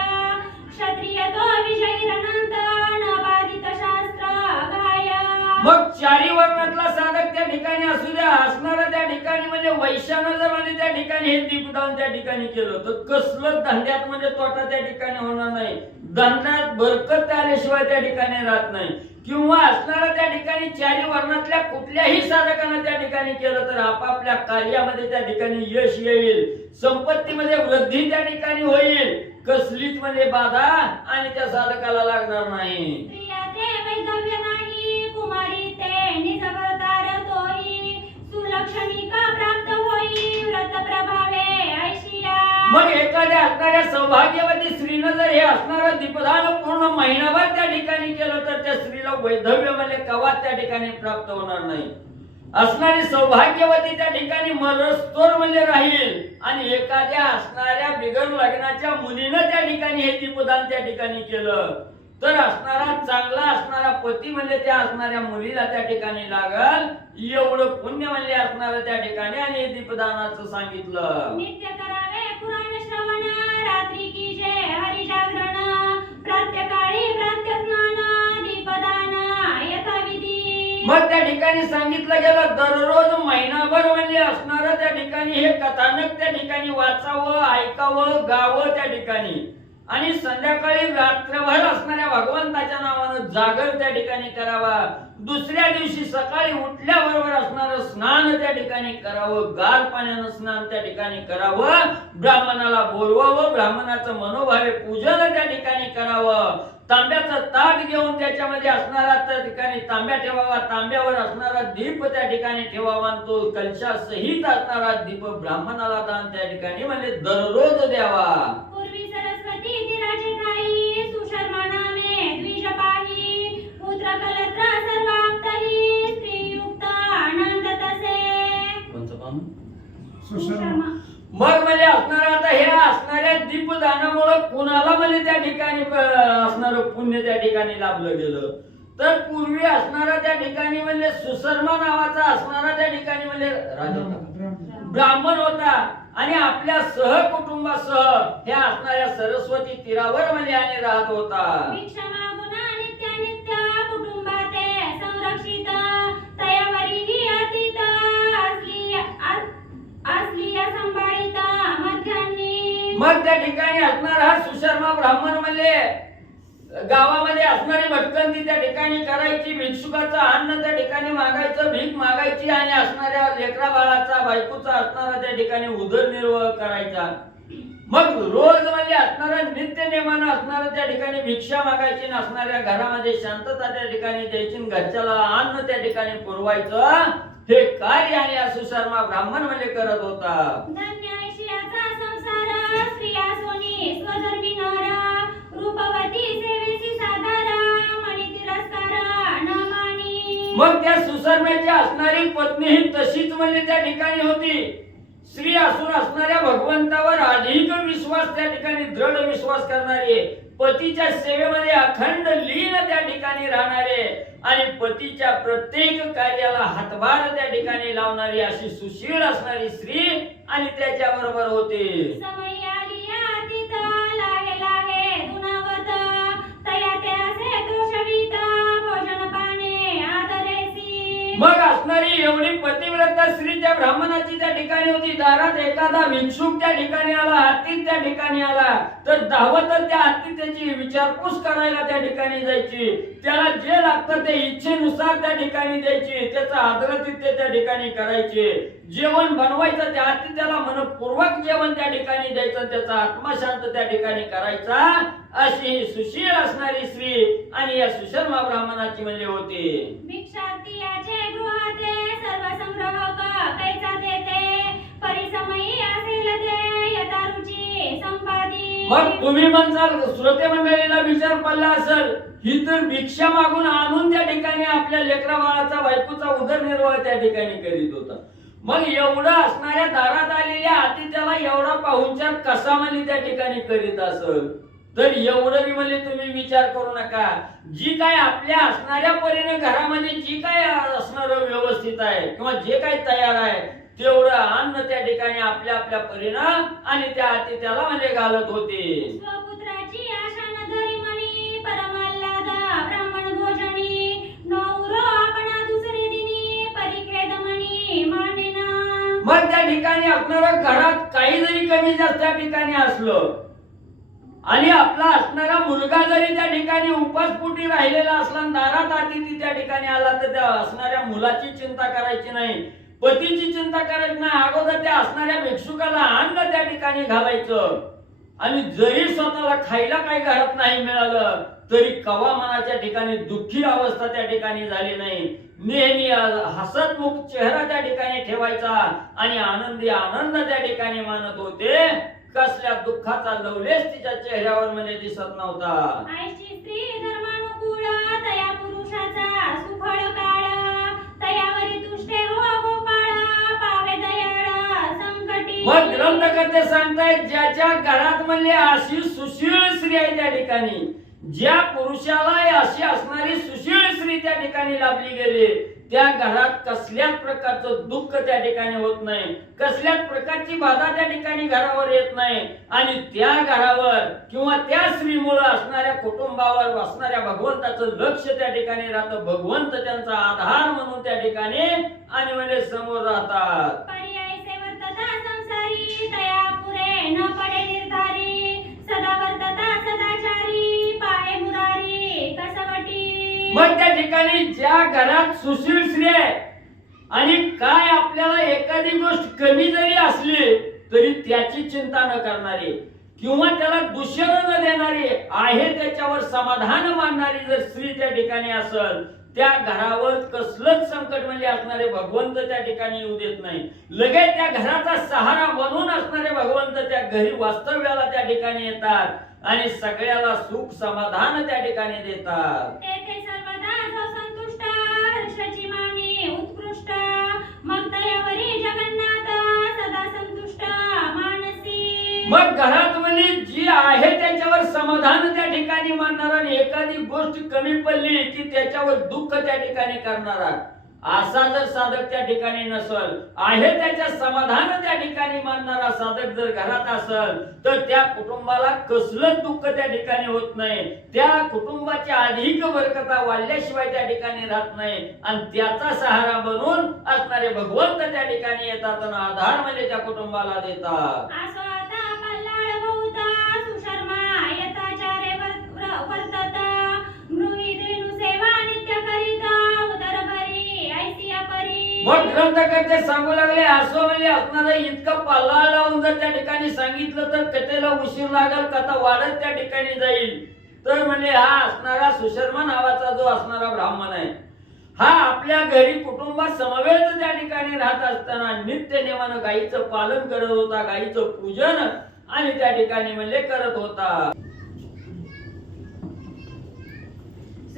क्षत्रिय तो विजयी रणंत न बाधित शास्त्र गाय. मग चारी वर्णातला साधक त्या ठिकाणी असू द्या, असणारा त्या ठिकाणी म्हणजे वैश्यानं जर म्हणजे त्या ठिकाणी हे दीपदान त्या ठिकाणी केलं तर कसलं धंद्यात म्हणजे तोटा त्या ठिकाणी होणार नाही. धंद्यात बरकत आल्याशिवाय त्या ठिकाणी राहत नाही. किंवा असणारा त्या ठिकाणी चारी वर्णातल्या कुठल्याही साधकानं त्या ठिकाणी केलं तर आपापल्या कार्यामध्ये त्या ठिकाणी यश येईल, संपत्तीमध्ये वृद्धी त्या ठिकाणी होईल. कसलीच म्हणजे बाधा आणि त्या साधकाला लागणार नाही. स्त्रियाते वैधव्य नाही कुमारी ते निजवरदार तोही सुलक्षणिका प्राप्त होई व्रत प्रभावे ऐशिया. मग एखाद्या असणाऱ्या सौभाग्यवती स्त्रीनं जर हे असणारं दीपदान पूर्ण महिनाभर त्या ठिकाणी केलं तर त्या स्त्रीला वैधव्य म्हणजे कवा त्या ठिकाणी प्राप्त होणार नाही. असणारी सौभाग्यवती त्या ठिकाणी मरस्तोर म्हणजे राहील. आणि एखाद्या असणाऱ्या बिगर लग्नाच्या मुलीनं त्या ठिकाणी हे दीपदान त्या ठिकाणी केलं तर असणारा चांगला असणारा पती म्हणजे त्या असणाऱ्या मुलीला त्या ठिकाणी लागल. एवढं पुण्य म्हणजे असणारं त्या ठिकाणी आणि दीपदानाचं सांगितलं. नित्य करावे पुराण श्रवण रात्री की जय हरी जागरण प्रत्यकाळी प्रत्यस्नान दीपदान यथाविधी. मग त्या ठिकाणी सांगितलं गेलं दररोज महिनाभर म्हणजे असणारं त्या ठिकाणी हे कथानक त्या ठिकाणी वाचावं, ऐकावं, गावं त्या ठिकाणी. आणि संध्याकाळी रात्रभर असणाऱ्या भगवंताच्या नावानं जागर त्या ठिकाणी करावा. दुसऱ्या दिवशी सकाळी उठल्याबरोबर असणारं स्नान त्या ठिकाणी करावं, गार पाण्यानं स्नान त्या ठिकाणी करावं, ब्राह्मणाला बोलवावं, ब्राह्मणाचं मनोभावे पूजन त्या ठिकाणी करावं, तांब्याचं ताट घेऊन त्याच्यामध्ये असणारा त्या ठिकाणी तांब्या ठेवावा, तांब्यावर असणारा दीप त्या ठिकाणी ठेवावा, तो कलशा सहित असणारा दीप ब्राह्मणाला दान त्या ठिकाणी म्हणजे दररोज द्यावा. पूर्वी सरस्वती तिराचे ठाई सुशर्मा नामे द्विज पाही पुत्र कलत्र सर्वाप्तही स्त्रीयुक्त आनंद तसे. सुशर्मा. मग म्हणजे असणारा आता हे असणाऱ्या दीपदानामुळे कुणाला म्हणजे त्या ठिकाणी असणारं पुण्य त्या ठिकाणी लाभलं गेलं तर पूर्वी असणारा त्या ठिकाणी म्हणजे सुशर्मा नावाचा असणारा त्या ठिकाणी म्हणजे राजा ब्राह्मण होता आणि आपल्या सहकुटुंबासह ह्या असणाऱ्या सरस्वती तीरावर म्हणजे आणि राहत होता. भिक्षा मागून नित्यानित्य कुटुंबाते संरक्षित तयावरीही अतीत असली संभाळित मध्यान्नी. मग त्या ठिकाणी असणारा हा सुशर्मा ब्राह्मण म्हणजे गावामध्ये असणारी भटकंती त्या ठिकाणी करायची, भिक्षुकाचं अन्न त्या ठिकाणी मागायचं, भीक मागायची आणि असणाऱ्या लेकरा बाळाचा बायकोचा असणारा त्या ठिकाणी उदरनिर्वाह करायचा. मग रोज म्हणजे असणारा नित्य नेमानं असणारा त्या ठिकाणी भिक्षा मागायची, असणाऱ्या घरामध्ये शांतता त्या ठिकाणी द्यायची, घरच्याला अन्न त्या ठिकाणी पुरवायचं. हे कार्य आणि सुशर्मा ब्राह्मण म्हणजे करत होता. धन्य ऐशियाचा संसार स्त्रिया सोनी स्वधर्मी नर मग त्या सुशर्मेची असणारी पत्नी ही तशीच म्हणजे त्या ठिकाणी होती. स्त्री असून असणाऱ्या भगवंतावर अधिक विश्वास त्या ठिकाणी दृढ विश्वास करणारी, पतीच्या सेवेमध्ये अखंड लीन त्या ठिकाणी राहणारे आणि पतीच्या प्रत्येक कार्याला हातभार त्या ठिकाणी लावणारी अशी सुशील असणारी स्त्री आणि त्याच्या बरोबर होते. समयी आली अतीत लाहे लाहे धुनावत तया त्यासे तृषवीत भोजन पाने आदरेसी. मग असणारी एवढी पतिव्रता स्त्री त्या ब्राह्मणाची त्या ठिकाणी होती. दारात एखादा भिक्षुक त्या ठिकाणी आला, हत्तीत त्या ठिकाणी आला तर धावत त्या हत्ती त्याची विचारपूस करायला त्या ठिकाणी जायची. त्याला जे लागतं ते इच्छेनुसार त्या ठिकाणी द्यायची, त्याचं आदरातिथ्य त्या ठिकाणी करायचे. जेवण बनवायचं त्या हत्ती त्याला मनपूर्वक जेवण त्या ठिकाणी द्यायचं, त्याचा आत्मा शांत त्या ठिकाणी करायचा. अशी ही सुशील असणारी स्त्री आणि या सुशर्मा ब्राह्मणाची म्हणजे होती. भिक्षार्थी याचे गृहाते सर्व संग्रहक कैचा देते परिसमयी असेल ते यथा रुची संपादी. मग तुम्ही म्हणसाल श्रोते मंडळीला विचार पडला असेल, ही तर भिक्षा मागून आणून त्या ठिकाणी आपल्या लेकरा बाळाचा बायकोचा उदरनिर्वाह त्या ठिकाणी करीत होता. मग एवढं असणाऱ्या दारात आलेल्या आतिथ्याला एवढा पाहुणचार कसा म्हणजे त्या ठिकाणी करीत असेल? तर एवढं मी म्हणजे तुम्ही विचार करू नका. जी काय आपल्या असणाऱ्या परीने घरामध्ये जी काय असणार व्यवस्थित आहे किंवा जे काय तयार आहे तेवढं अन्न त्या ठिकाणी आपल्या आपल्या परीनं आणि त्या आतिथ्याला म्हणजे घालत होते. स्वपुत्राची आशा न धरी मणी परमाल्लाद ब्राह्मण भोजनी नौरो आपणा दुसरी दिनी परिखेद मणी मानेना. मग त्या ठिकाणी असणारं घरात काही जरी कमी जास्त त्या ठिकाणी असलं आणि आपला असणारा मुलगा जरी त्या ठिकाणी उपासपोटी राहिलेला असला, दारात अतिथी त्या ठिकाणी आला तर त्या असणाऱ्या मुलाची चिंता करायची नाही, पतीची चिंता करायची नाही. अगोदर त्या असणाऱ्या भिक्षुकाला अन्न त्या ठिकाणी घालायचं. आणि जरी स्वतःला खायला काही घरात नाही मिळालं तरी कवा मनाच्या ठिकाणी दुःखी अवस्था त्या ठिकाणी झाली नाही. नेहमी हसतमुख चेहरा त्या ठिकाणी ठेवायचा आणि आनंदी आनंद त्या ठिकाणी मानत होते. कसल्या दुःखाचा लवलेश तिच्या चेहऱ्यावर म्हणजे दिसत नव्हता. आईची स्त्री धर्मानुकूळ तया पुरुषाचा सुफळ काळ तयावरी तुष्टे हो गोपाळ पावे दयाळ संकटी. मग ग्रंथकर्ते सांगतायत ज्याच्या घरात म्हणजे अशी सुशील स्त्री आहे त्या ठिकाणी, ज्या पुरुषाला अशी असणारी सुशील स्त्री त्या ठिकाणी लाभली गेली त्या घरात कसल्याच प्रकारचं दुःख त्या ठिकाणी होत नाही, कसल्याच प्रकारची बाधा त्या ठिकाणी घरावर येत नाही. आणि त्या घरावर किंवा त्या स्त्रीमुळे असणाऱ्या कुटुंबावर असणाऱ्या भगवंताचं लक्ष त्या ठिकाणी राहतं. भगवंत त्यांचा आधार म्हणून त्या ठिकाणी आणि म्हणजे समोर राहतात. पर्याय सेवर्तता संसारी तया पुरे न पडे निर्धारी सदा वर्तता सदाचारी पाहे मुरारी कसवटी. मग त्या ठिकाणी ज्या घरात सुशील स्त्री आहे आणि काय आपल्याला एखादी गोष्ट कमी जरी असली तरी त्याची चिंता न करणारी किंवा त्याला दूषण न देणारी आहे त्याच्यावर समाधान मानणारी जर स्त्री त्या ठिकाणी असेल, त्या घरावर कसलंच संकट म्हणजे असणारे भगवंत त्या ठिकाणी येऊ देत नाही. लगेच त्या घराचा सहारा बनून असणारे भगवंत त्या घरी वास्तव्याला त्या ठिकाणी येतात आणि सगळ्याला सुख समाधान त्या ठिकाणी देतात. तेथे सर्वदा जो संतुष्ट हर्षची माने उत्कृष्ट मग तयावरी जगन्नाथ सदा संतुष्ट मानसी. मग घरात म्हणजे जी आहे त्याच्यावर समाधान त्या ठिकाणी मानणारा आणि एखादी गोष्ट कमी पडली की त्याच्यावर दुःख त्या ठिकाणी करणारा असा जर साधक त्या ठिकाणी नसल, आहे त्याच्या समाधान त्या ठिकाणी मानणारा साधक जर घरात असल तर त्या कुटुंबाला कसलंच दुःख त्या ठिकाणी होत नाही. त्या कुटुंबाची अधिक बरकता वाढल्याशिवाय त्या ठिकाणी राहत नाही आणि त्याचा सहारा बनून असणारे भगवंत त्या ठिकाणी येतात आणि आधार म्हणजे त्या कुटुंबाला देतात. आसो आता पल्लाळ बहुता सुशर्मा यथाचारे वर्तता गृही रेणू सेवा नित्य करिता उदर भरी ऐसिया परी. मग ग्रंथकर्ते सांगू लागले असो म्हणजे असणारा इतकं पल्ला लावून जर त्या ठिकाणी सांगितलं तर कथेला उशीर लागल, कथा वाढत त्या ठिकाणी जाईल. तर म्हणजे हा असणारा सुशर्मा नावाचा जो असणारा ब्राह्मण आहे हा आपल्या घरी कुटुंबात समवेत त्या ठिकाणी राहत असताना नित्य नेमानं गायीचं पालन करत होता, गायीचं पूजन आणि त्या ठिकाणी म्हणजे करत होता.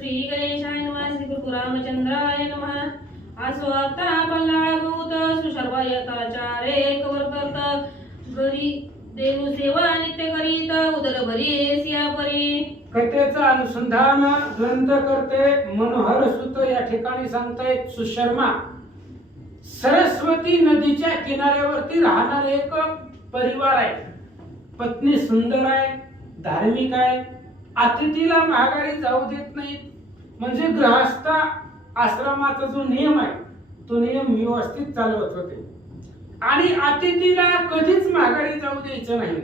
श्री गणेशाय नमः श्री गुरुरामचंद्राय नमः आस्वाक्ता पल्लाळभूत सुशर्वायताचारे कवर्तत घरी देणू सेवा नित्य करीत उदर भरी सिया परी. कथेचं अनुसंधान ग्रंथ करते मनोहर सुत या ठिकाणी सांगतायत सुशर्मा. सरस्वती नदीच्या किनाऱ्यावरती राहणारे एक परिवार आहे. पत्नी सुंदर आहे, धार्मिक आहे, अतिथीला माघारी जाऊ देत नाहीत. म्हणजे गृहस्थ आश्रमाचा जो नियम आहे तो नियम व्यवस्थित चालवत होते. आणि अतिथीला कधीच माघारी जाऊ द्यायचं नाही.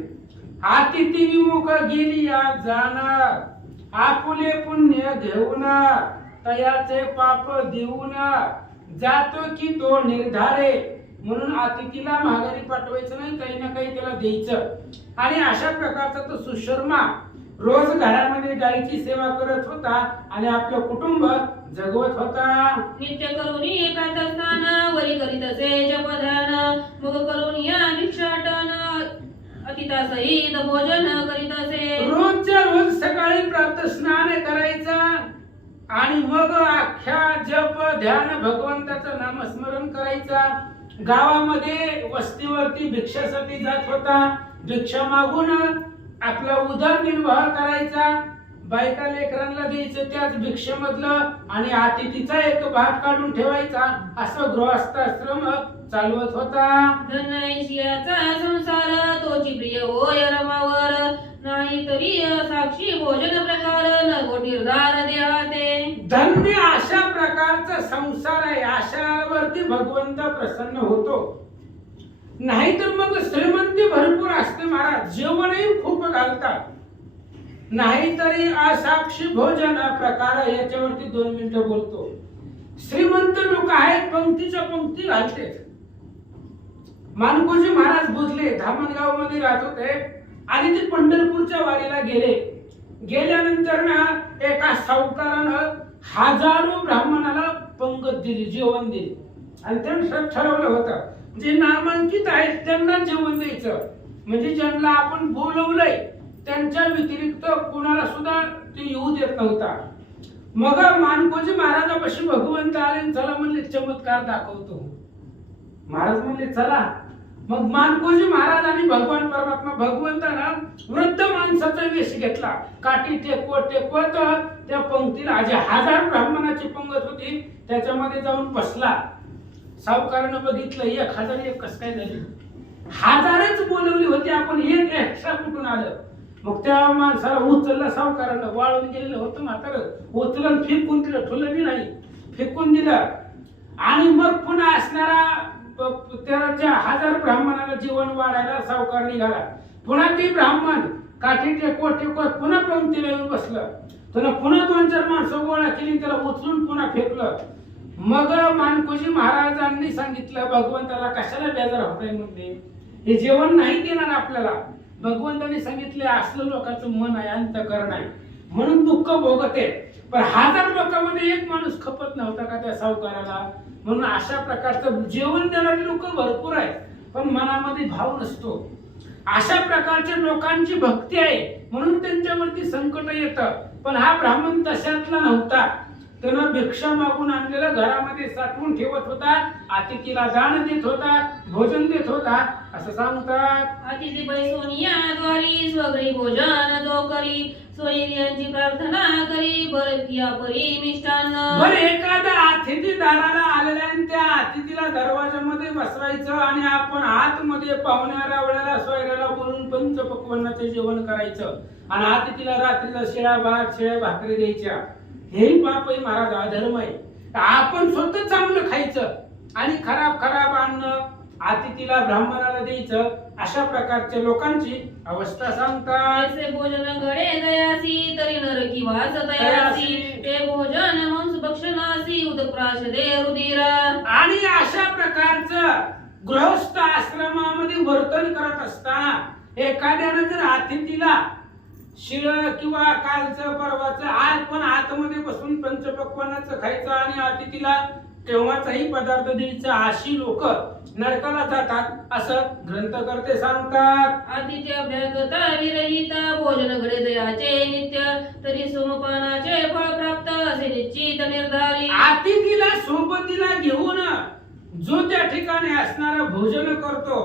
अतिथी विमुख गेली या जाणार, आपुले पुण्य घेऊन तयाचे पाप देऊन जातो की तो निर्धारे. म्हणून अतिथीला माघारी पाठवायचं नाही, काही ना काही त्याला द्यायचं. आणि अशा प्रकारचा तो सुशर्मा रोज घरामध्ये गायीची सेवा करत होता आणि आपलं कुटुंब जगवत होता. नित्य करुणी एकाच स्नान वरी करीत असे जपध्यान मग करून या भिक्षाटन अतिथा सहित भोजन करीत असे. रोजच्या रोज सकाळी प्रातः स्नान करायचा आणि मग अख्ख्या जप ध्यान भगवंताचं नामस्मरण करायचा. गावामध्ये वस्तीवरती भिक्षासाठी जात होता. भिक्षा मागून आपला उदरनिर्वाह करायचा. बायका लेकरांना द्यायचं त्याच भिक्षेमधलं आणि अतिथीचा एक भाग काढून ठेवायचा. असं गृहस्थाश्रम चालवत होता. धनैशियाचा संसार तोची प्रिय होय रमावर नाही तरी साक्षी भोजन प्रकार न निर्धार देहाते. धन्य अशा प्रकारचा संसार आहे. अशावरती भगवंत प्रसन्न होतो. नाहीतर मग श्रीमंती भरपूर असते महाराज, जेवणही खूप घालतात. नाहीतरी असाक्षी भोजन प्रकार याच्यावरती 2 मिनिटं बोलतो. श्रीमंत लोक आहेत, पंक्तीच्या पंक्ती घालते. मानकोजी महाराज बुधले धामणगाव मध्ये राहत होते आणि ते पंढरपूरच्या वारीला गेले. गेल्यानंतर ना एका सावकारानं हजारो ब्राह्मणाला पंगत दिली, जेवण दिली. आणि त्यांनी ठरवलं होतं जे नामांकित आहेत त्यांना जेवण द्यायचं. म्हणजे ज्यांना आपण बोलवलंय त्यांच्या व्यतिरिक्त कोणाला सुद्धा ते येऊ देत नव्हता. मग मानकोजी महाराजापाशी भगवंत आले, चला म्हणले चमत्कार दाखवतो. महाराज म्हणले चला. मग मानकोजी महाराज आणि भगवान परमात्मा भगवंतानं वृद्ध माणसाचा वेश घेतला. काठी टेकवत त्या पंक्तीला जे 1000 ब्राह्मणाची पंगत होती त्याच्यामध्ये जाऊन बसला. सावकारानं बघितलं 1001 कस काय झाली, 1000च बोलवली होती आपण, एक एक्स्ट्रा कुठून आलं. मग त्या माणसाला उचललं सावकारानं, वाळून गेलेलं होतं म्हातारं, उचलून फेकून दिलं, ठुलं बी नाही, फेकून दिलं. आणि मग पुन्हा असणारा त्या 1000 ब्राह्मणाला जेवण वाढायला सावकार निघाला. पुन्हा ते ब्राह्मण काठी टेकवत पुन्हा पंक्तीला येऊन बसलं. त्यानं पुन्हा 2-4 माणसं गोळा केली, त्याला उचलून पुन्हा फेकलं. मग मानकोजी महाराजांनी सांगितलं भगवंताला कशाला बेजार होताय म्हणले, हे जेवण नाही देणार आपल्याला. भगवंतांनी सांगितले असलं लोकांचं मन आहे, अंतःकरण आहे, म्हणून दुःख भोगते. पण 1000 लोकांमध्ये एक माणूस खपत नव्हता का त्या सावकाराला. म्हणून अशा प्रकारचं जेवण देणारे लोक भरपूर आहेत पण मनामध्ये भाव नसतो. अशा प्रकारच्या लोकांची भक्ती आहे म्हणून त्यांच्यावरती संकट येतं. पण हा ब्राह्मण तशातला नव्हता. त्यानं भिक्षा मागून आणलेलं घरामध्ये साठवून ठेवत होता, अतिथीला दान देत होता, भोजन देत होता असं सांगतात. अतिथी बैसोनिया द्वारी स्वगृही भोजन जो करी सोयरियांची प्रार्थना करी बरपिया परी मिष्टान्न. बरं एखादा अतिथी दाराला आलेला आणि त्या अतिथीला दरवाजामध्ये बसवायचं आणि आपण आतमध्ये पाहुण्याला वेळेला सोयऱ्याला बोलून पंचपक्वान्नाचे जेवण करायचं आणि अतिथीला रात्रीला शिळा भात शिळ्या भाकरी द्यायच्या. हेही पाप आहे महाराज, अधर्म आहे. आपण स्वतः चांगलं खायचं आणि खराब अन्न अतिथीला ब्राह्मणाला द्यायचं. अशा प्रकारच्या लोकांची अवस्था सांगतात. ऐसे भोजन घडे दयासी तरी नरकी वास दयासी ते भोजन मांस भक्षणासी उदप्राश दे रुधिर. आणि अशा प्रकारचं गृहस्थ आश्रमामध्ये वर्तन करत असताना एखाद्यानं जर अतिथीला शिळ किंवा कालचं परवाचं आज पण आतमध्ये बसून पंचपक्वान्नाचं खायचं आणि अतिथीला केव्हाचाही पदार्थ द्यायचा अशी लोक नरकाला जातात असं ग्रंथकर्ते सांगतात. आतिथ्य अभ्यागता विरहित भोजन घडे दयाचे नित्य तरी सोमपानाचे फळ प्राप्त असे निश्चित निर्धारी. अतिथीला सोबतीला घेऊन जो त्या ठिकाणी असणारा भोजन करतो,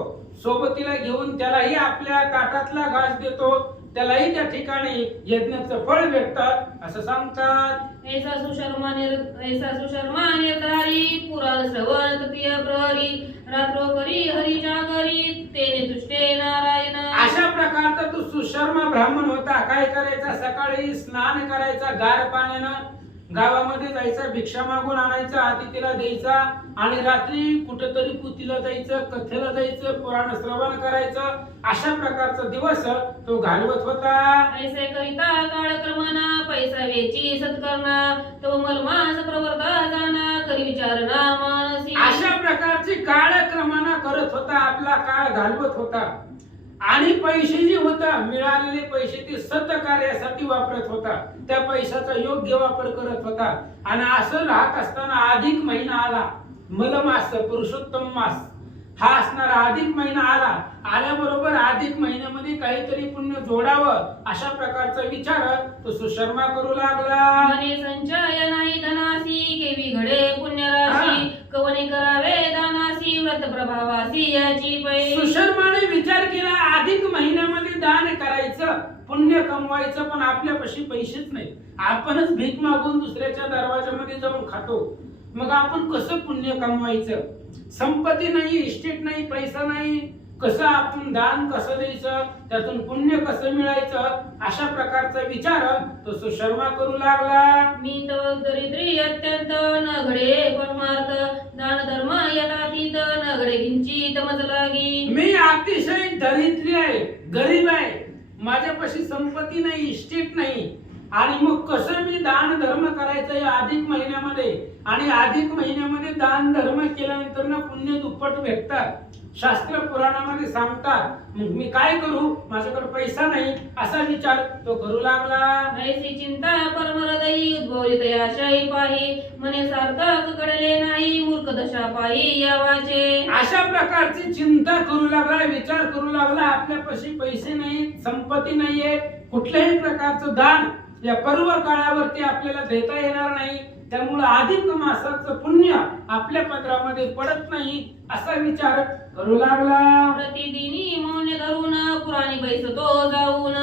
सोबतीला घेऊन त्यालाही आपल्या ताटातला घास देतो, त्यालाही त्या ठिकाणी यज्ञाचं फळ भेटतात असं सांगतात. ऐसा सुशर्मा निर्धारी पुराण श्रवण तृतीय प्रहरी रात्रो करी हरी जागरी तेने तुष्टे नारायण. अशा प्रकारचा तो सुशर्मा ब्राह्मण होता. काय करायचा, सकाळी स्नान करायचा गार पाण्यानं, गावामध्ये जायचा, भिक्षा मागून आणायचा, अतिथीला द्यायचा आणि रात्री कुठेतरी पुतीला जायचं, कथेला जायचं, पुराण श्रवण करायचं. अशा प्रकारचा दिवस तो घालवत होता. ऐसे करिता काळक्रमाना पैसा वेची सत्कर्णा तो मलमास प्रवर्ता जाना करी विचारणा मानसी. अशा प्रकारची काळक्रमानं करत होता, आपला काळ घालवत होता. आणि पैसे जे होता, मिळालेले पैसे ते सत्कार्यासाठी वापरत होता, त्या पैशाचा योग्य वापर करत होता. आणि असं राहत असताना अधिक महिना आला, मलमास पुरुषोत्तम मास हा असणारा अधिक महिना आल्याबरोबर अधिक महिन्यामध्ये काहीतरी पुण्य जोडावं अशा प्रकारचा विचार तो सुशर्मा करू लागला. मने संचय नाही धनासी केवी घडे पुण्य राशी कवने करावे दानासी व्रत प्रभावासी याची पै. सुशर्माने विचार केला, अधिक महिन्यामध्ये दान करायचं, पुण्य कमवायचं, पण आपल्यापाशी पैसेच नाही, आपणच भीक मागून दुसऱ्याच्या दरवाजामध्ये जाऊन खातो, मग आपण कसं पुण्य कमवायचं? संपत्ती नाही, इस्टेट नाही, पैसा नाही, कसं आपण दान कसं द्यायचं, त्यातून पुण्य कसं मिळायचं, अशा प्रकारचा विचार तो सुशर्मा करू लागला. मी तव दरिद्री अत्यंत न घडे परमार्थ दान धर्म यथातीत न घडे किंचित मज लागी. मी अतिशय दरिद्री आहे, गरीब आहे, माझ्यापाशी संपत्ती नाही, इस्टेट नाही, आणि मग कसं मी दान धर्म करायचं या अधिक महिन्यामध्ये? आणि अधिक महिन्यामध्ये दान धर्म केल्यानंतर ना पुण्य दुप्पट भेटतात, शास्त्र पुराणामध्ये सांगतात. मग मी काय करू, माझ्याकडे पैसा नाही, असा विचार तो करू लागला. ऐसी चिंता परमहृदयी उद्भवली तयाशाही पाही मने सार्थक घडले नाही मूर्ख दशा पाही यावाचे. अशा प्रकारची चिंता करू लागला, विचार करू लागला, आपल्यापाशी पैसे नाही, संपत्ती नाहीये, कुठल्याही प्रकारचं दान या पर्व काळावरती आपल्याला देता येणार नाही, त्यामुळे अधिक मासाचं पुण्य आपल्या पदरामध्ये पडत नाही, असा विचार करू लागला. प्रतिदिनी मौन धरून पुराणी बैसतो जाऊन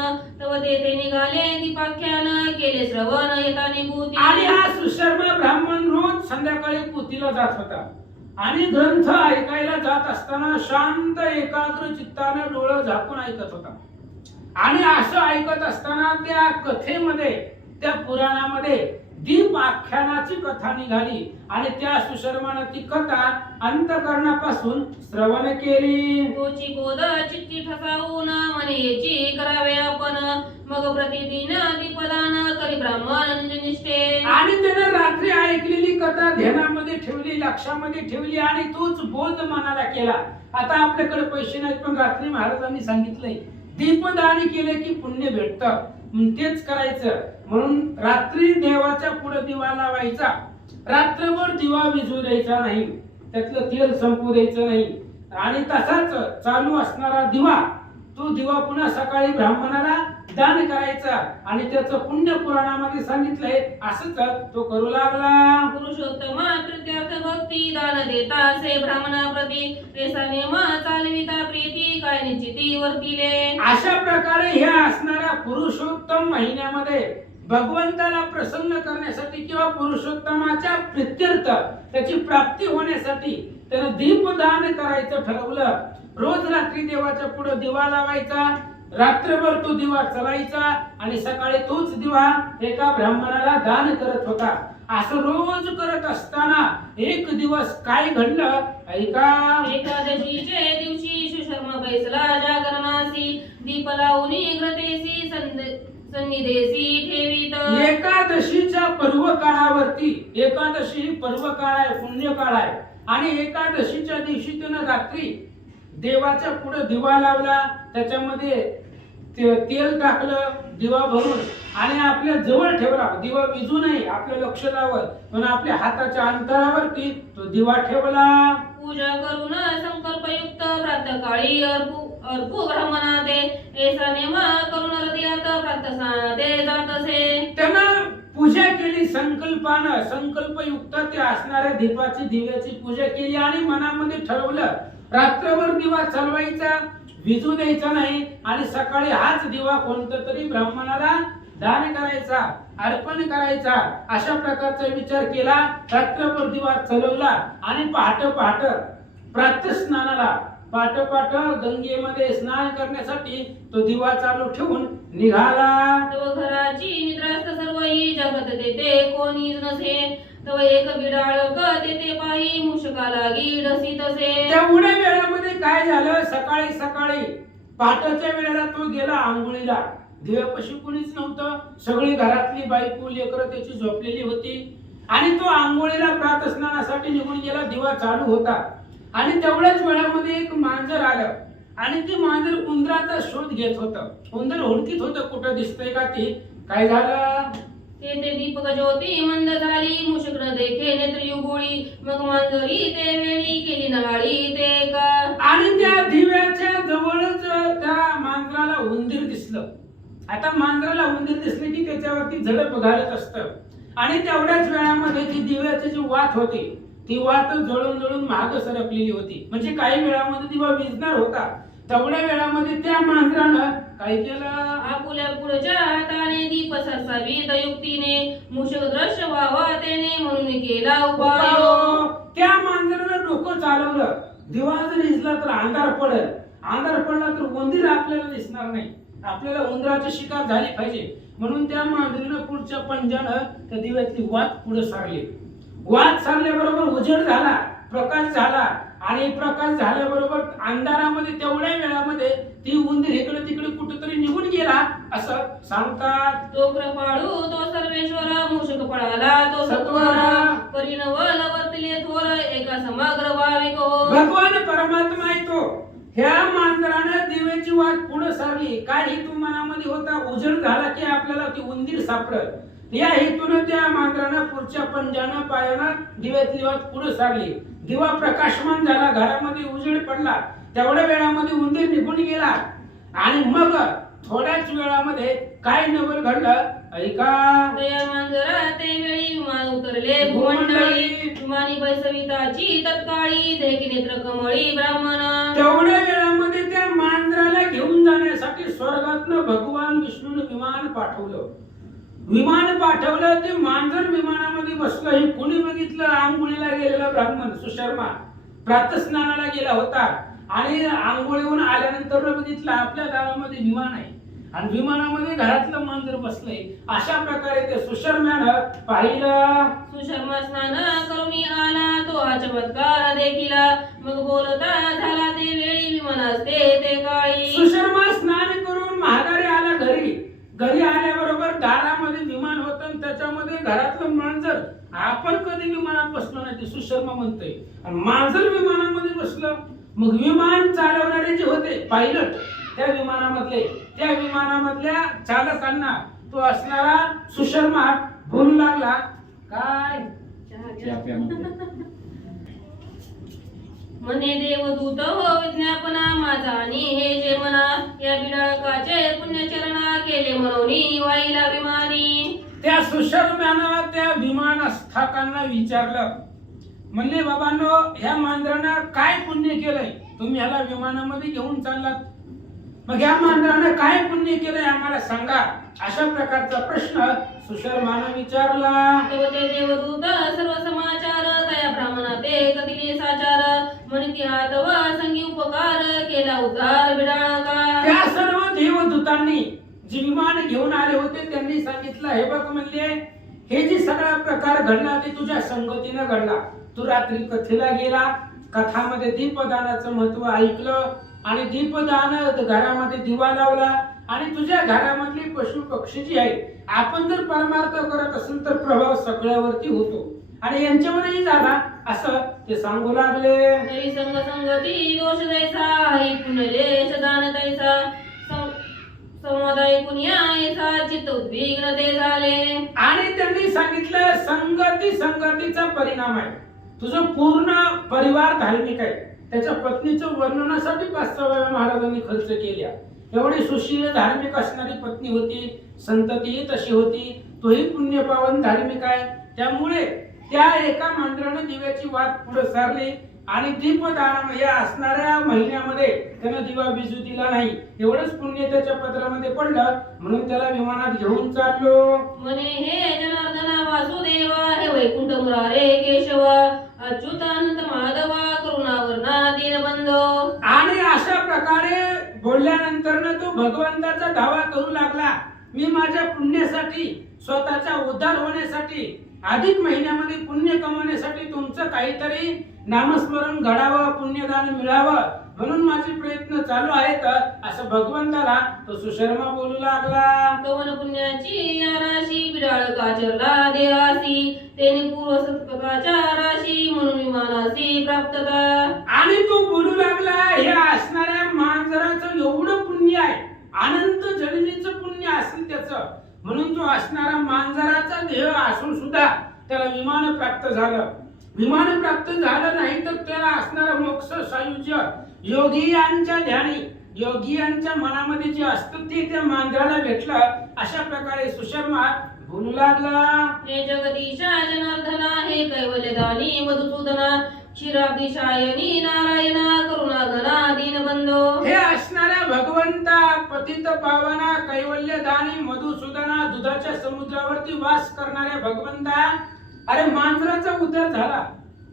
तव तेथे निघाले दीपाख्यान केले श्रवण येता निभूती. आणि हा सुशर्मा ब्राह्मण रोज संध्याकाळी पुतीला जात होता आणि ग्रंथ ऐकायला जात असताना शांत एकाग्र चित्ताने डोळं झाकून ऐकत होता. आणि असं ऐकत असताना त्या कथेमध्ये, त्या पुराणामध्ये दीप आख्यानाची कथा निघाली आणि त्या सुशर्माने ती कथा अंतकरणापासून श्रवण केली. कोची कोद चित्ती ठसावून मने याची करावे आपण मग प्रतिदिन दीपदान करी ब्राह्मण निष्ठे. आणि त्याने रात्री ऐकलेली कथा ध्यानामध्ये ठेवली, लक्षामध्ये ठेवली आणि तोच बोध मनाला केला. आता आपल्याकडे पैसे नाहीत, पण रात्री महाराजांनी सांगितलंय दीपदान केले की पुण्य भेटतं, तेच करायचं. म्हणून रात्री देवाच्या पुढे दिवा लावायचा, रात्रभर दिवा विझू द्यायचा नाही, त्यातलं तेल संपू द्यायचं नाही, आणि तसाच चालू असणारा दिवा, तो दिवा पुन्हा सकाळी ब्राह्मणाला दान करायचा. आणि त्याचं पुण्य पुराणामध्ये सांगितलंय, असंच तो करू लागला. पुरुषोत्तम प्रीत्यर्थ भक्ती दान देता असे ब्राह्मणाप्रती ऐसा नेम चालविता प्रीती काय निश्चिती वर्तिले. अशा प्रकारे ह्या असणाऱ्या पुरुषोत्तम महिन्यामध्ये भगवंताला प्रसन्न करण्यासाठी किंवा पुरुषोत्तमाच्या प्रीत्यर्थ त्याची प्राप्ती होण्यासाठी त्यानं दीपदान करायचं ठरवलं. रोज रात्री देवाच्या पुढे दिवा लावायचा, रात्रभर तो दिवा चलायचा आणि सकाळी तोच दिवा एका ब्राह्मणाला दान करत होता. असं रोज करत असताना एक दिवस काय घडलं ऐका. एकादशीचे दिवशी सुशर्मा बैसला जागरणासी दीप लावून ग्रतेसी सन्निधेसी ठेवीत. एकादशीच्या पर्व काळावरती, एकादशी पर्व काळ आहे, पुण्य काळ आहे, आणि एकादशीच्या दिवशी त्यानं रात्री देवाच्या पुढे दिवा लावला, त्याच्यामध्ये तेल टाकलं दिवा भरून आणि आपल्या जवळ ठेवला. दिवा विझू नये, आपलं लक्ष लावत पण आपल्या हाताच्या अंतरावरती तो दिवा ठेवला. पूजा करून संकल्पयुक्त प्रातःकाळी अर्पू ब्राह्मणा ते ऐसा नेम करून हृदयात प्रार्थना ते जात असे. त्यानं पूजा केली संकल्पानं, संकल्पयुक्त ते असणाऱ्या दीपाची दिव्याची पूजा केली आणि मनामध्ये ठरवलं रात्रभर दिवा चालवायचा, विझू द्यायचा नाही आणि सकाळी हाच दिवा कोणत्या तरी ब्राह्मणाला दान करायचा, अर्पण करायचा. अशा प्रकारचा विचार केला. रात्रभर दिवा चालवला आणि पहाटे प्रातःस्नानाला पहाटे गंगेमध्ये स्नान करण्यासाठी तो दिवा चालू ठेवून निघाला. तव घराची निद्रास्त सर्वही जागत तेथे कोणीच नसे. तव एक बिडाळक तेथे पायी मुशका लागी डसी तसे. तेवढ्या वेळामध्ये काय झालं, सकाळी पहाटेच्या वेळेला तो गेला आंघोळीला. दिव्यापाशी कोणीच नव्हतं, सगळी घरातली बायको लेकरं त्याची झोपलेली होती आणि तो आंघोळीला प्रातःस्नानासाठी निघून गेला. दिवा चालू होता आणि तेवढ्याच वेळामध्ये एक मांजर आलं आणि ते मांजर उंदराचा शोध घेत होतं. उंदर हुडकीत होतं कुठं दिसतंय का ते. काय झालं, तेथे दीपक ज्योती मंद झाली मुशक न देखे नेत्र युगुळी. मग मांजरी ते वेळी केली नगाळी ते का. आणि त्या दिव्याच्या जवळच त्या मांजराला उंदीर दिसलं. आता मांजराला उंदीर दिसले की त्याच्यावरती झडप घालत असतं आणि तेवढ्याच वेळामध्ये ती दिव्याची जी वात होती ती वात जळून माग सरकलेली होती. म्हणजे काही वेळामध्ये दिवा विझणार होता. तेवढ्या वेळामध्ये त्या मांजरानं काय केलं, आपुल्या पुढच्या हाताने दीप सरसावीत युक्तीने मुशक दृश्य व्हावा त्याने म्हणून केला उपाय. त्या मांजरानं डोकं चालवलं. दिवा जर विझला तर अंधार पडेल, अंधार पडला तर उंदीर आपल्याला दिसणार नाही, आपल्याला उंदराची शिकार झाली पाहिजे. म्हणून त्या मांजरीनं पुढच्या पंजानं त्या दिव्यातली वात पुढे सारली. वात सारल्याबरोबर उजेड झाला, प्रकाश झाला आणि प्रकाश झाल्याबरोबर अंधारामध्ये तेवढ्या वेळामध्ये ती उंदीर इकडे तिकडे कुठेतरी निघून गेला असं सांगतात. तो कृपाळू तो सर्वेश्वर मूषक पळाला तो सत्वर परिणवल वर्तले थोर एका समग्र भाविक हो. भगवान परमात्मा आहे तो. ह्या मांजरानं दिव्याची वाट पुढे सारली. काय हेतू मनामध्ये होता, उजेड झाला की आपल्याला ती उंदीर सापडल. या हेतून त्या मांजरानं पुढच्या पंजानं पायानं दिव्यातली वाट पुढे सारली. दिवा प्रकाशमान झाला, घरामध्ये उजेड पडला. तेवढ्या वेळामध्ये उंदीर निघून गेला आणि मग थोड्याच वेळामध्ये काय नवल घडलं ऐका. त्या मांजरा ते वेळी विमान उतरले भूमंडळी. विमानी बैसविताची तत्काळी देखी नेत्र कमळी ब्राह्मण. तेवढ्या वेळामध्ये त्या मांजराला घेऊन जाण्यासाठी स्वर्गातनं भगवान विष्णूने विमान पाठवलं. ते मांजर विमानामध्ये बसलं. हे कोणी बघितलं, आंघोळीला गेलेला ब्राह्मण सुशर्मा प्रातःस्नानाला गेला होता आणि आंघोळीहून आल्यानंतर बघितलं आपल्या गावामध्ये विमान आहे आणि विमानामध्ये घरातलं मांजर बसलंय. अशा प्रकारे ते सुशर्म्यानं पाहिलं. सुशर्मा स्नान करून आला तो हा चमत्कार देखिला. मग बोलता झाला ते वेळी विमान असते ते काळी. सुशर्मा स्नान करून महागारी आला घरी. घरी आल्याबरोबर दारामध्ये विमान होतं आणि त्याच्यामध्ये घरातलं मांजर. आपण कधी विमानात बसलो नाही, ते सुशर्मा म्हणतोय. आणि मांजर विमानामध्ये बसलं. मग विमान चालवणारे जे होते पायलट, त्या विमानामधल्या चालकांना तो असणारा सुशर्मा बोलू लागला. काय म्हणे देवदूत हो विज्ञापना माझा आणि हे जे मना या बिडाळकाचे पुण्यचरणा केले म्हणून वाईला विमानी. त्या सुशर्म्यानं त्या विमानस्थाकांना विचारलं. म्हणले बाबांनो, ह्या मांजरानं काय पुण्य केलंय, तुम्ही ह्याला विमानामध्ये घेऊन चाललात. मग या मांजरानं काय पुण्य केलंय आम्हाला सांगा. अशा प्रकारचा प्रश्न सुशर्मानं विचारला. ते देवदूत सर्व समाचार तया ब्राह्मणा ते कदिले साचार म्हणती हात व संगी उपकार केला उद्धार बिडाळका. त्या सर्व देवदूतांनी जे विमान घेऊन आले होते त्यांनी सांगितलं, हे बघ म्हणले, हे जे सगळा प्रकार घडला ते तुझ्या संगतीनं घडला. तू रात्री कथेला गेला, कथामध्ये दीपदानाचं महत्व ऐकलं आणि दीपदान घरामध्ये दिवा लावला आणि तुझ्या घरामधली पशु पक्षी जी आहे, आपण जर परमार्थ करत असेल तर प्रभाव सगळ्यावरती होतो आणि यांच्यावरही झाला असं ते सांगू लागले. तरी संगती दोष जैसा हरी पुनले सदान तैसा संवाद ऐकून यायचा चित्त उद्विग्न ते झाले. आणि त्यांनी सांगितलं संगतीचा परिणाम आहे. तुझं पूर्ण परिवार धार्मिक आहे. त्याच्या पत्नीचं वर्णनासाठी 5-6 महाराजांनी खर्च केल्या. एवढी सुशील धार्मिक असणारी पत्नी होती, संतती तशी होती. तोही पुण्यपावन धार्मिक आहे. त्यामुळे त्या एका मांजराने दिव्याची वाट पुढे सारली आणि दीपदान या असणाऱ्या महिन्यामध्ये त्यानं दिवा विजू दिला नाही. एवढंच पुण्य त्याच्या पत्रामध्ये पडलं म्हणून त्याला विमानात घेऊन चाललो. म्हणे हे जनार्दना वासुदेवा, हे वैकुंठ मुरारे केशव, अच्युतानंद माधवा, करुणावर्णा दीनबंधो. आणि अशा प्रकारे बोलल्यानंतर तो भगवंताचा दावा करू लागला. मी माझ्या पुण्यासाठी, स्वतःचा उद्धार होण्यासाठी, अधिक महिन्यामध्ये पुण्य कमवण्यासाठी तुमचं काहीतरी नामस्मरण घडावं, पुण्यदान मिळावं म्हणून माझे प्रयत्न चालू आहेत असं भगवंताला तो सुशर्मा बोलू लागला. कवन पुण्याची या राशी, बिडाळ काचरला देवासी, तेने पूर्व सत्कृताच्या राशी, म्हणून विमानासी प्राप्तता. आणि तो बोलू लागला हे असणाऱ्या मांजराचं एवढं पुण्य आहे, अनंत जन्मीचं पुण्य असेल त्याचं, म्हणून तो असणारा मांजराचा देह असून सुद्धा त्याला विमान प्राप्त झालं. विमान प्राप्त झालं नाही तर त्याला असणारा मोक्ष सायुज्य योगियांच्या ध्यानी, योगियांच्या मनामध्ये जे असतं ते त्या मांजराला भेटलं. अशा प्रकारे सुशर्मा बोलू लागला. हे जगदीशा जनार्दना, हे कैवल्यदानी मधुसूदना, क्षीराब्धिशायनी नारायणा, करुणाघना दीनबंधो. हे असणाऱ्या भगवंता, पतित पावना, कैवल्यदानी मधुसूदना, दुधाच्या समुद्रावरती वास करणाऱ्या भगवंता, अरे मांजराचा उद्धार झाला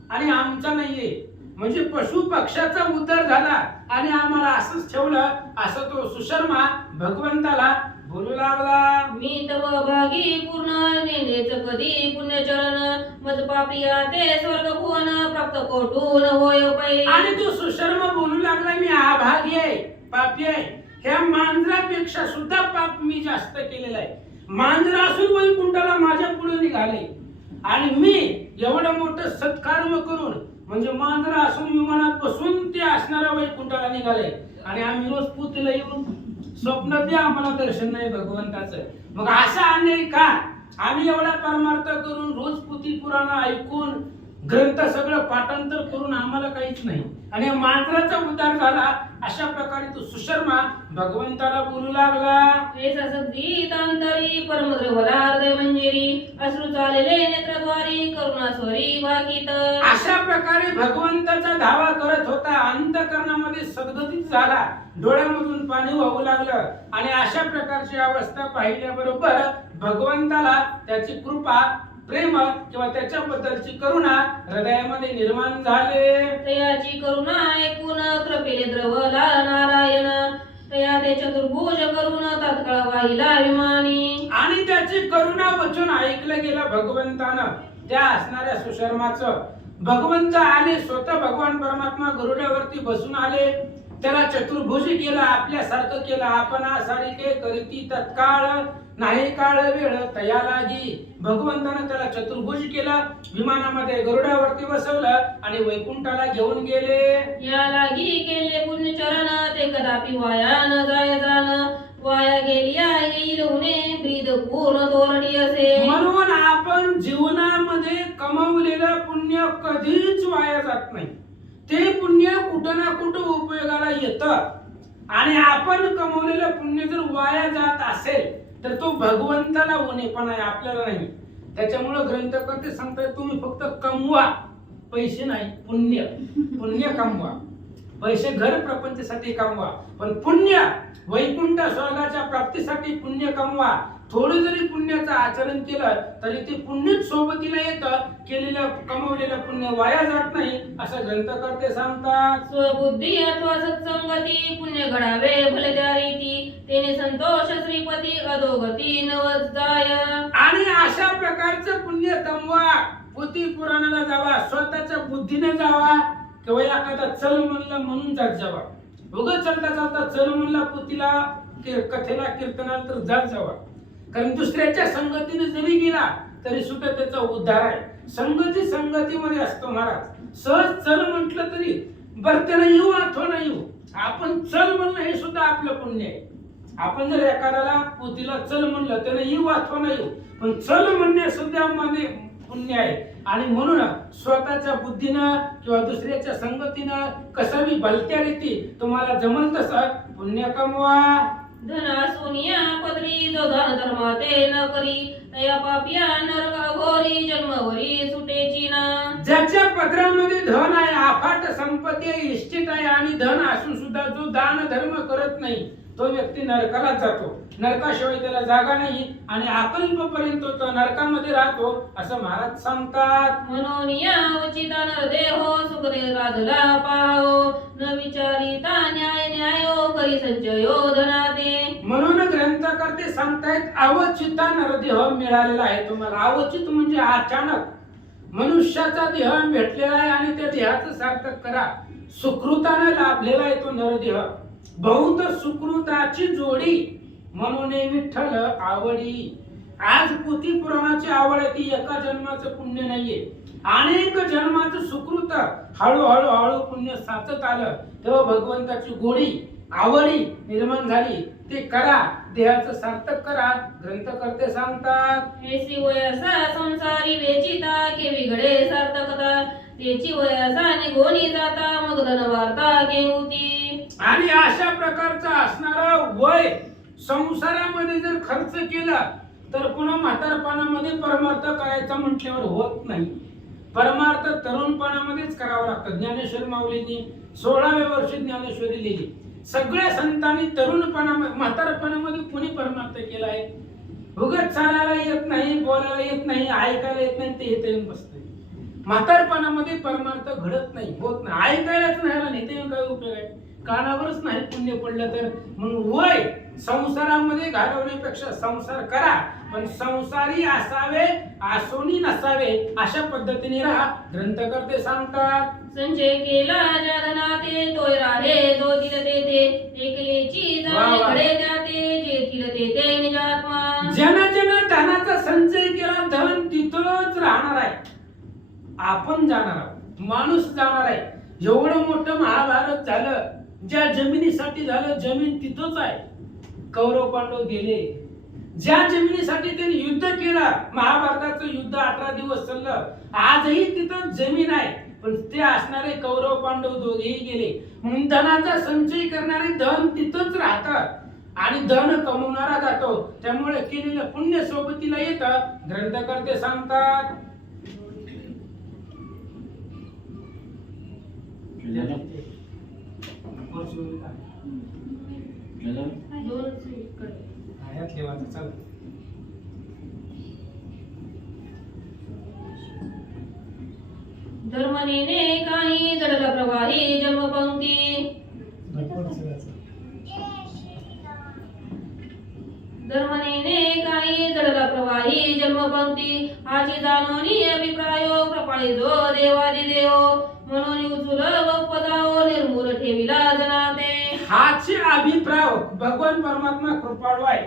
आणि आमचा नाहीये, म्हणजे पशु पक्षाचा उद्धार झाला आणि आम्हाला असंच ठेवलं असं तो सुशर्मा भगवंताला बोलू लागला. मी तव भागी पूर्ण नेनेच कधी पुण्यचरण, मज पापिया ते स्वर्ग भुवन, प्राप्त कोटून होय पै. आणि तो सुशर्मा बोलू लागला मी अभागी आहे, पापी आहे. ह्या मांजरापेक्षा सुद्धा पाप मी जास्त केलेलं आहे. मांजरा असून वैकुंठाला माझ्या पुढे निघाले आणि मी एवढं मोठं सत्कर्म करून, म्हणजे मांजरा असून विमानात बसून ते असणाऱ्या वैकुंठाला निघाले आणि आम्ही रोज पुतीला येऊन स्वप्न द्या आम्हाला दर्शन नाही भगवंताचं. मग असा अन्याय का? आम्ही एवढा परमार्थ करून रोज पुती पुराण ऐकून ग्रंथ सगळं पाठांतर करून आम्हाला काहीच नाही आणि मांजराचा उद्धार झाला. अशा प्रकारे तो सुशर्मा भगवंताला बोलू लागला. हे ससद्गीतांतरी परमद्रवला हृदय मंजिरी, अश्रू चालले नेत्रद्वारी, करुणास्वरी वाकित. अशा प्रकारे भगवंताचा धावा करत होता. अंतःकरणामध्ये सद्गतीत झाला, डोळ्यामधून पाणी वाहू लागलं आणि अशा प्रकारची अवस्था पाहिल्याबरोबर भगवंताला त्याची कृपा, प्रेम किंवा त्याच्याबद्दलची करुणा हृदयामध्ये निर्माण झाले. तयाची करुणा ऐकून कृपेने द्रवला नारायण, तया ते चतुर्भुज करून तात्काळ वाहिला विमानी. आणि त्याची करुणा वचन ऐकलं गेलं भगवंतानं त्या असणाऱ्या सुशर्माचं. भगवंत आले, स्वतः भगवान परमात्मा गरुडावरती बसून आले. त्याला चतुर्भुज केलं, आपल्यासारखं केलं. आपण सारिके करीती तत्काळ, नाही काळ वेळ तया लागी. भगवंतानं त्याला चतुर्भुज केलं, विमानामध्ये गरुडावरती बसवलं आणि वैकुंठाला घेऊन गेले. या लागी केले पुण्यचरण, ते कदापि वाया न जाय जाण, वाया गेलिया येईल उणे ब्रीद पूर्ण तोरडी असे. म्हणून आपण जीवनामध्ये कमवलेलं पुण्य कधीच वाया जात नाही. ते पुण्य कुठं ना कुठं उपयोगाला येतं आणि आपण कमवलेलं पुण्य जर वाया जात असेल तर तो भगवंताला होणेपणा आहे, आपल्याला नाही. त्याच्यामुळे ग्रंथकर्ते सांगतात तुम्ही फक्त कमवा, पैसे नाही, पुण्य. पुण्य कमवा. पैसे घर प्रपंचासाठी कमवा, पण पुण्य वैकुंठ स्वर्गाच्या प्राप्तीसाठी पुण्य कमवा. थोडं जरी पुण्याचं आचरण केलं तरी ते पुण्यच सोबतीला येतं. केलेलं कमवलेलं पुण्य वाया जात नाही असं ग्रंथकर्ते सांगतात. स्वबुद्धी अथवा सत्संगती पुण्य घडावे भले त्या रीती, तेने संतोष श्रीपती अधोगती नवत जाय. आणि अशा प्रकारचं पुण्य कमवा. पोथी पुराणाला जावा, स्वतःच्या बुद्धीने जावा किंवा एखादा चल म्हणलं म्हणून जात जावा. उगाच चालता चालता चल म्हणला पोथीला, कथेला, कीर्तनाला तर जात जावा. कारण दुसऱ्याच्या संगतीने जरी गेला तरी सुद्धा त्याचा उद्धार आहे. संगतीमध्ये असतो महाराज. सहज चल म्हटलं तरी बरं त्याला येऊ अथवा नाही येऊ, आपण चल म्हणणं हे सुद्धा आपलं पुण्य आहे. आपण जर एखाद्याला पोतीला चल म्हणलं त्याने येऊ अथवा नाही येऊ, पण चल म्हणणे सुद्धा मध्ये पुण्य आहे. आणि म्हणून स्वतःच्या बुद्धीनं किंवा दुसऱ्याच्या संगतीनं कसं मी भलत्या रीती तुम्हाला जमल तसं पुण्य कमवा. धना सोनिया पदरी जो दान धर्म ते न करी तया पापिया नरक घोरी जन्मवरी सुटेची ना. ज्याच्या पदरामध्ये धन आहे, अफाट संपत्ती आहे, इष्टिट आहे आणि धन असून सुद्धा जो दान धर्म करत नाही तो व्यक्ती नरकाला जातो. नरकाशिवाय त्याला जागा नाही आणि अकल्पपर्यंत तो नरकामध्ये राहतो असं महाराज सांगतात. म्हणून या उचिता नरदेहो सुखदे राधला पाहो न विचारिता न्याय न्यायो करी संचयो धनादे. म्हणून ग्रंथकर्ते सांगतायत अवचिता नरदेह मिळालेला आहे तुम्हाला. अवचित म्हणजे अचानक मनुष्याचा देह भेटलेला आहे आणि त्या देहाचं सार्थक करा. सुकृताने लाभलेला आहे तो नरदेह. बहुत सुकृताची जोडी म्हणून विठ्ठल आवडी. आज पोथी पुराणाची आवड आहे ती एका जन्माचं पुण्य नाहीये, अनेक जन्माचं सुकृत हळूहळू हळू पुण्य साचत आलं तेव्हा भगवंताची गोडी आवडी निर्माण झाली. ते करा, देहाचं सार्थक करा. ग्रंथकर्ते सांगतात हेसी वयसा संसारी वेचिता केवी घडे सार्थकता त्याची वयसा निघोनी जाता मग धन वार्ता घेऊती. आणि अशा प्रकारचं असणारं वय संसारामध्ये जर खर्च केला तर पुन्हा म्हातारपणामध्ये परमार्थ करायचा म्हटल्यावर होत नाही. परमार्थ तरुणपणामध्येच करावा लागतं. ज्ञानेश्वर माऊलींनी 16व्या वर्षी ज्ञानेश्वरी लिहिली. सगळ्या संतांनी तरुणपणामध्ये म्हातारपणामध्ये कोणी परमार्थ केला आहे? उगाच चालायला येत नाही, बोलायला येत नाही, ऐकायला येत नाही, ते इथे येऊन बसते. म्हातारपणामध्ये परमार्थ घडत नाही, होत नाही. ऐकायलाच नाही, इथे येऊन काय उपयोग आहे? कानावरच नाही पुण्य पडलं तर. म्हणून वय संसारामध्ये घालवण्यापेक्षा संसार करा, पण संसारी असावे आसोनी नसावे अशा पद्धतीने राहा. ग्रंथकर्ते सांगतात संचय केला ज्या धनाते तोय राहे जो दिल तेथे एकलेची जाणे घडे त्याते जेथील तेथे निजात्मा. ज्यानं ज्यानं धनाचा संचय केला धन तिथंच राहणार आहे. आपण जाणार आहोत, माणूस जाणार आहे. एवढं मोठं महाभारत झालं, ज्या जमिनीसाठी झालं जमीन तिथंच आहे. कौरव पांडव गेले, ज्या जमिनीसाठी त्यांनी युद्ध केलं, महाभारताचं युद्ध 18 दिवस चाललं, आजही तिथं जमीन आहे. पण ते असणारे कौरव पांडव दोघेही गेले. म्हणून धनाचा संचय करणारे धन तिथंच राहतात आणि धन कमवणारा जातो. त्यामुळे केलेलं पुण्य सोबतीला येतं. ग्रंथकर्ते सांगतात धर्मनेने काही जडला प्रवाही जन्मपंक्ती. धर्मनेने काही जडला प्रवाही जन्मपंक्ती हाची जाणोनी अभिप्रायो प्रपाळी जो देवादी देव म्हणून उचुल पदाओ निर्मूल ठेविला जनाते. हाचे अभिप्राय भगवान परमात्मा कृपाळू आहे.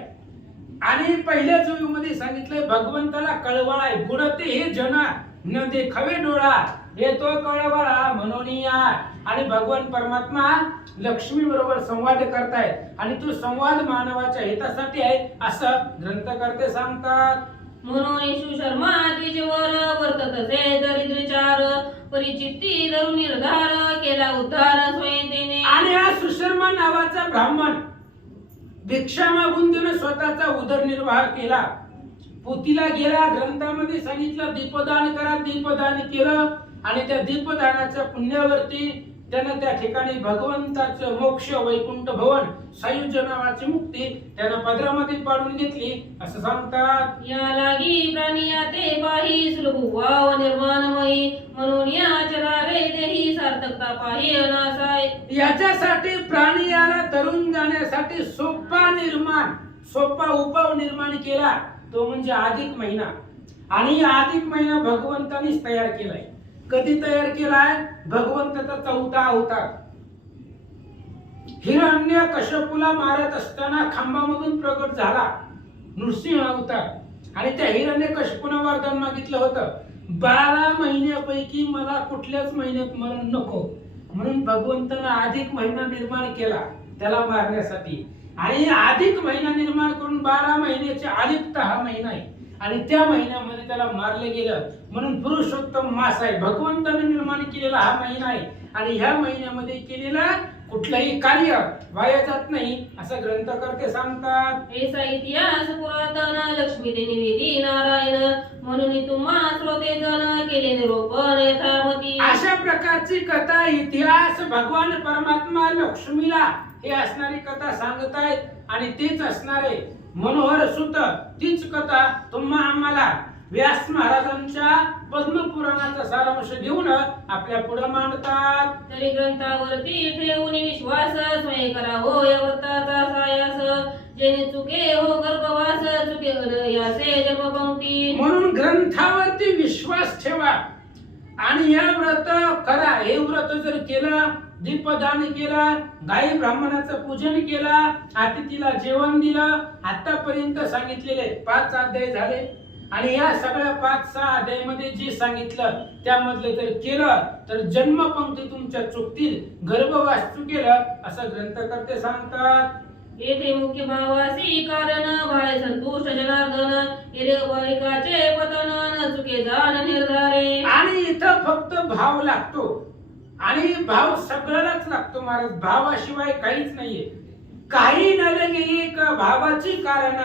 आणि पहिल्या जुगमध्ये सांगितलंय भगवंताला कळवळा आहे. बुडते हे जना न देखावे डोळा हे तो कळवळा म्हणून या. आणि भगवान परमात्मा लक्ष्मी बरोबर संवाद करतायत आणि तो संवाद मानवाच्या हितासाठी आहे असं ग्रंथकर्ते सांगतात. म्हणून येशू शर्मा द्विजवर वर्तत से दरिद्रचार परिचित्ती धरून निर्धार केला उद्धार स्वयंतेने. आणि हा सुशर्मा नावाचा ब्राह्मण भिक्षा मागून त्याने स्वतःचा उदरनिर्वाह केला. पोथीला गेला, ग्रंथामध्ये सांगितलं दीपदान करा, दीपदान केलं आणि त्या दीपदानाच्या पुण्यावरती त्यानं त्या ठिकाणी भगवंताचं मोक्ष वैकुंठ भवन सायुज्य नावाची मुक्ती त्यानं पदरामध्ये पाडून घेतली असं सांगतात. या लागी प्राणिया ते पाही सुलभ वाव निर्माणमयी म्हणून या चरावे देही सार्थकता पाही अनासाय. याच्यासाठी प्राणी याला तरुण जाण्यासाठी सोपा उपाय निर्माण केला तो म्हणजे अधिक महिना. आणि अधिक महिना भगवंतानीच तयार केलाय. कधी तयार केलाय? भगवंताचा 4था अवतार. हिरण्य कश्यपूला मारत असताना खांबामधून प्रगट झाला नृसिंह अवतार. आणि त्या हिरण्य कश्यपूनं वरदान मागितलं होतं 12 महिन्यापैकी मला कुठल्याच महिन्यात मरण नको. म्हणून भगवंतानं अधिक महिना निर्माण केला त्याला मारण्यासाठी. आणि अधिक महिना निर्माण करून 12 महिन्याचे अलिप्त हा महिना आहे आणि त्या महिन्यामध्ये त्याला मारलं गेलं म्हणून पुरुषोत्तम मास आहे. भगवंताने निर्माण केलेला हा महिना आहे आणि ह्या महिन्यामध्ये केलेला कुठलंही कार्य वाया जात नाही असं ग्रंथकर्ते सांगतात. ऐसा इतिहास पुरातन लक्ष्मी ते निवेदी नारायण म्हणून तुम्हा श्रोते जन केले निरोपण यथामती. अशा प्रकारची कथा इतिहास भगवान परमात्मा लक्ष्मीला हे असणारी कथा सांगत आहेत आणि तेच असणारे मनोहर सुत तीच कथा तुम्हा आम्हाला व्यास महाराजांच्या पद्मपुराणाचा सारांश देऊन आपल्या पुढे मांडतात. तरी ग्रंथावरती ठेवून विश्वास स्वय करा हो या व्रताचा सायास जेणे चुके हो गर्भवास चुके अनयासे जन्मपंक्ती. म्हणून ग्रंथावरती विश्वास ठेवा आणि या व्रत करा. हे व्रत जर केलं, दीपदान केलं, गायी ब्राह्मणाचं पूजन केलं, अतिथीला जेवण दिलं, आतापर्यंत सांगितलेले 5 अध्याय झाले आणि या सगळ्या 5-6 अध्यायामध्ये जे सांगितलं त्यामधलं जर केलं तर जन्मपंक्ती तुमच्या चुकतील, गर्भवास चुकेल असं ग्रंथकर्ते सांगतात. येथे मुख्य भावासी कारण भाय संतुष्ट जनार्दन हिरवाईकाचे पतन न चुके जाण निर्धारे. आणि इथं फक्त भाव लागतो आणि भाव सगळ्यालाच लागतो महाराज. भावाशिवाय काहीच नाहीये. काही न लगे एक भावाची कारण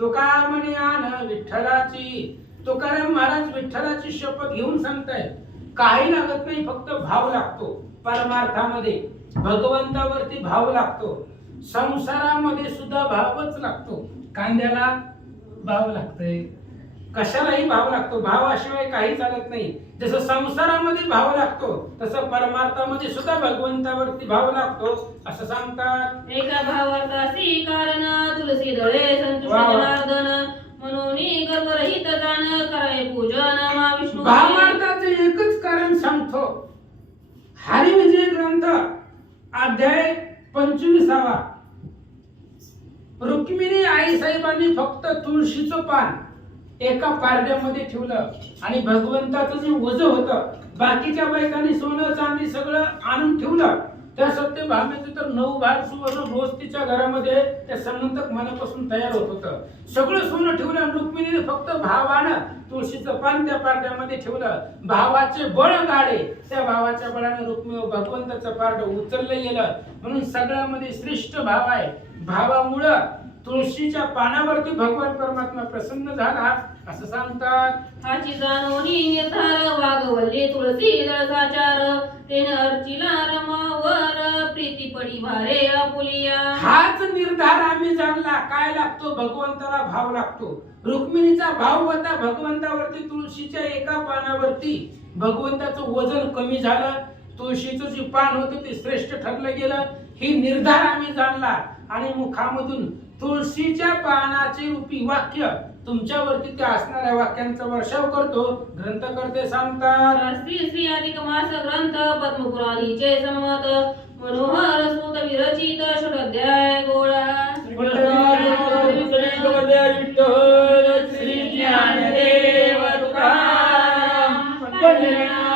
तुकाराम म्हणे आण विठ्ठलाची. तुकाराम महाराज विठ्ठलाची शपथ घेऊन सांगतायत काही लागत नाही, फक्त भाव लागतो. परमार्थामध्ये भगवंतावरती भाव लागतो. संसारामध्ये सुद्धा भावच लागतो. कांद्याला भाव लागतोय, कशालाही भाव लागतो. भावाशिवाय काही चालत नाही. जसं संसारामध्ये भाव लागतो तसं परमार्थामध्ये सुद्धा भगवंतावरती भाव लागतो असं सांगतात. एका भावार्थासी कारण तुलसी दळे संतुष्ट जनार्दन म्हणून गर्भरहित जाण कराय पूजन मा विष्णू. भावार्थाचे एकच कारण सांगतो. हरिविजय ग्रंथ अध्याय 25. रुक्मिणी आई साहेबांनी फक्त तुळशीचं पान एका पारड्यामध्ये ठेवलं आणि भगवंताचं जे वज होतं बाकीच्या बायकांनी सोनं चांदी सगळं आणून ठेवलं. त्या सत्यभामेचं तर 9 भार सुवर्ण रोज तिच्या घरामध्ये त्या संतक मनापासून तयार होत होतं. सगळं सोनं ठेवलं. रुक्मिणीने फक्त भावानं तुळशीचं पान त्या पारड्यामध्ये ठेवलं. भावाचे बळ गाडे. त्या भावाच्या बळाने रुक्मिणी भगवंताचं पारड उचललं गेलं. म्हणून सगळ्यामध्ये श्रेष्ठ भाव आहे. भावामुळं तुळशीच्या पानावरती भगवान परमात्मा प्रसन्न झाला असं सांगतात. हाची जाणोनी निर्धार वागवल्ले तुळसी दळसाचार तेन अर्चिला रमावर प्रीती पडी भारे आपुलिया. हाच निर्धार आम्ही जाणला. काय लागतो? भगवंताला भाव लागतो. रुक्मिणीचा भाव होता भगवंतावरती. तुळशीच्या एका पानावरती भगवंताचं वजन कमी झालं. तुळशीचं जे पान होतं ते श्रेष्ठ ठरलं गेलं. ही निर्धार आम्ही जाणला आणि मुखामधून तुळशीच्या पानाचे रूपी वाक्य तुमच्यावरती त्या असणाऱ्या वाक्यांचा वर्षाव करतो ग्रंथकर्ते सांगतात. शास्त्री श्री अधिक मास ग्रंथ पद्मपुराणीचे संमत मनोहर सुत विरचित षोडध्याय गोळा. श्री ज्ञानदेव तुकाराम पंढरीनाथ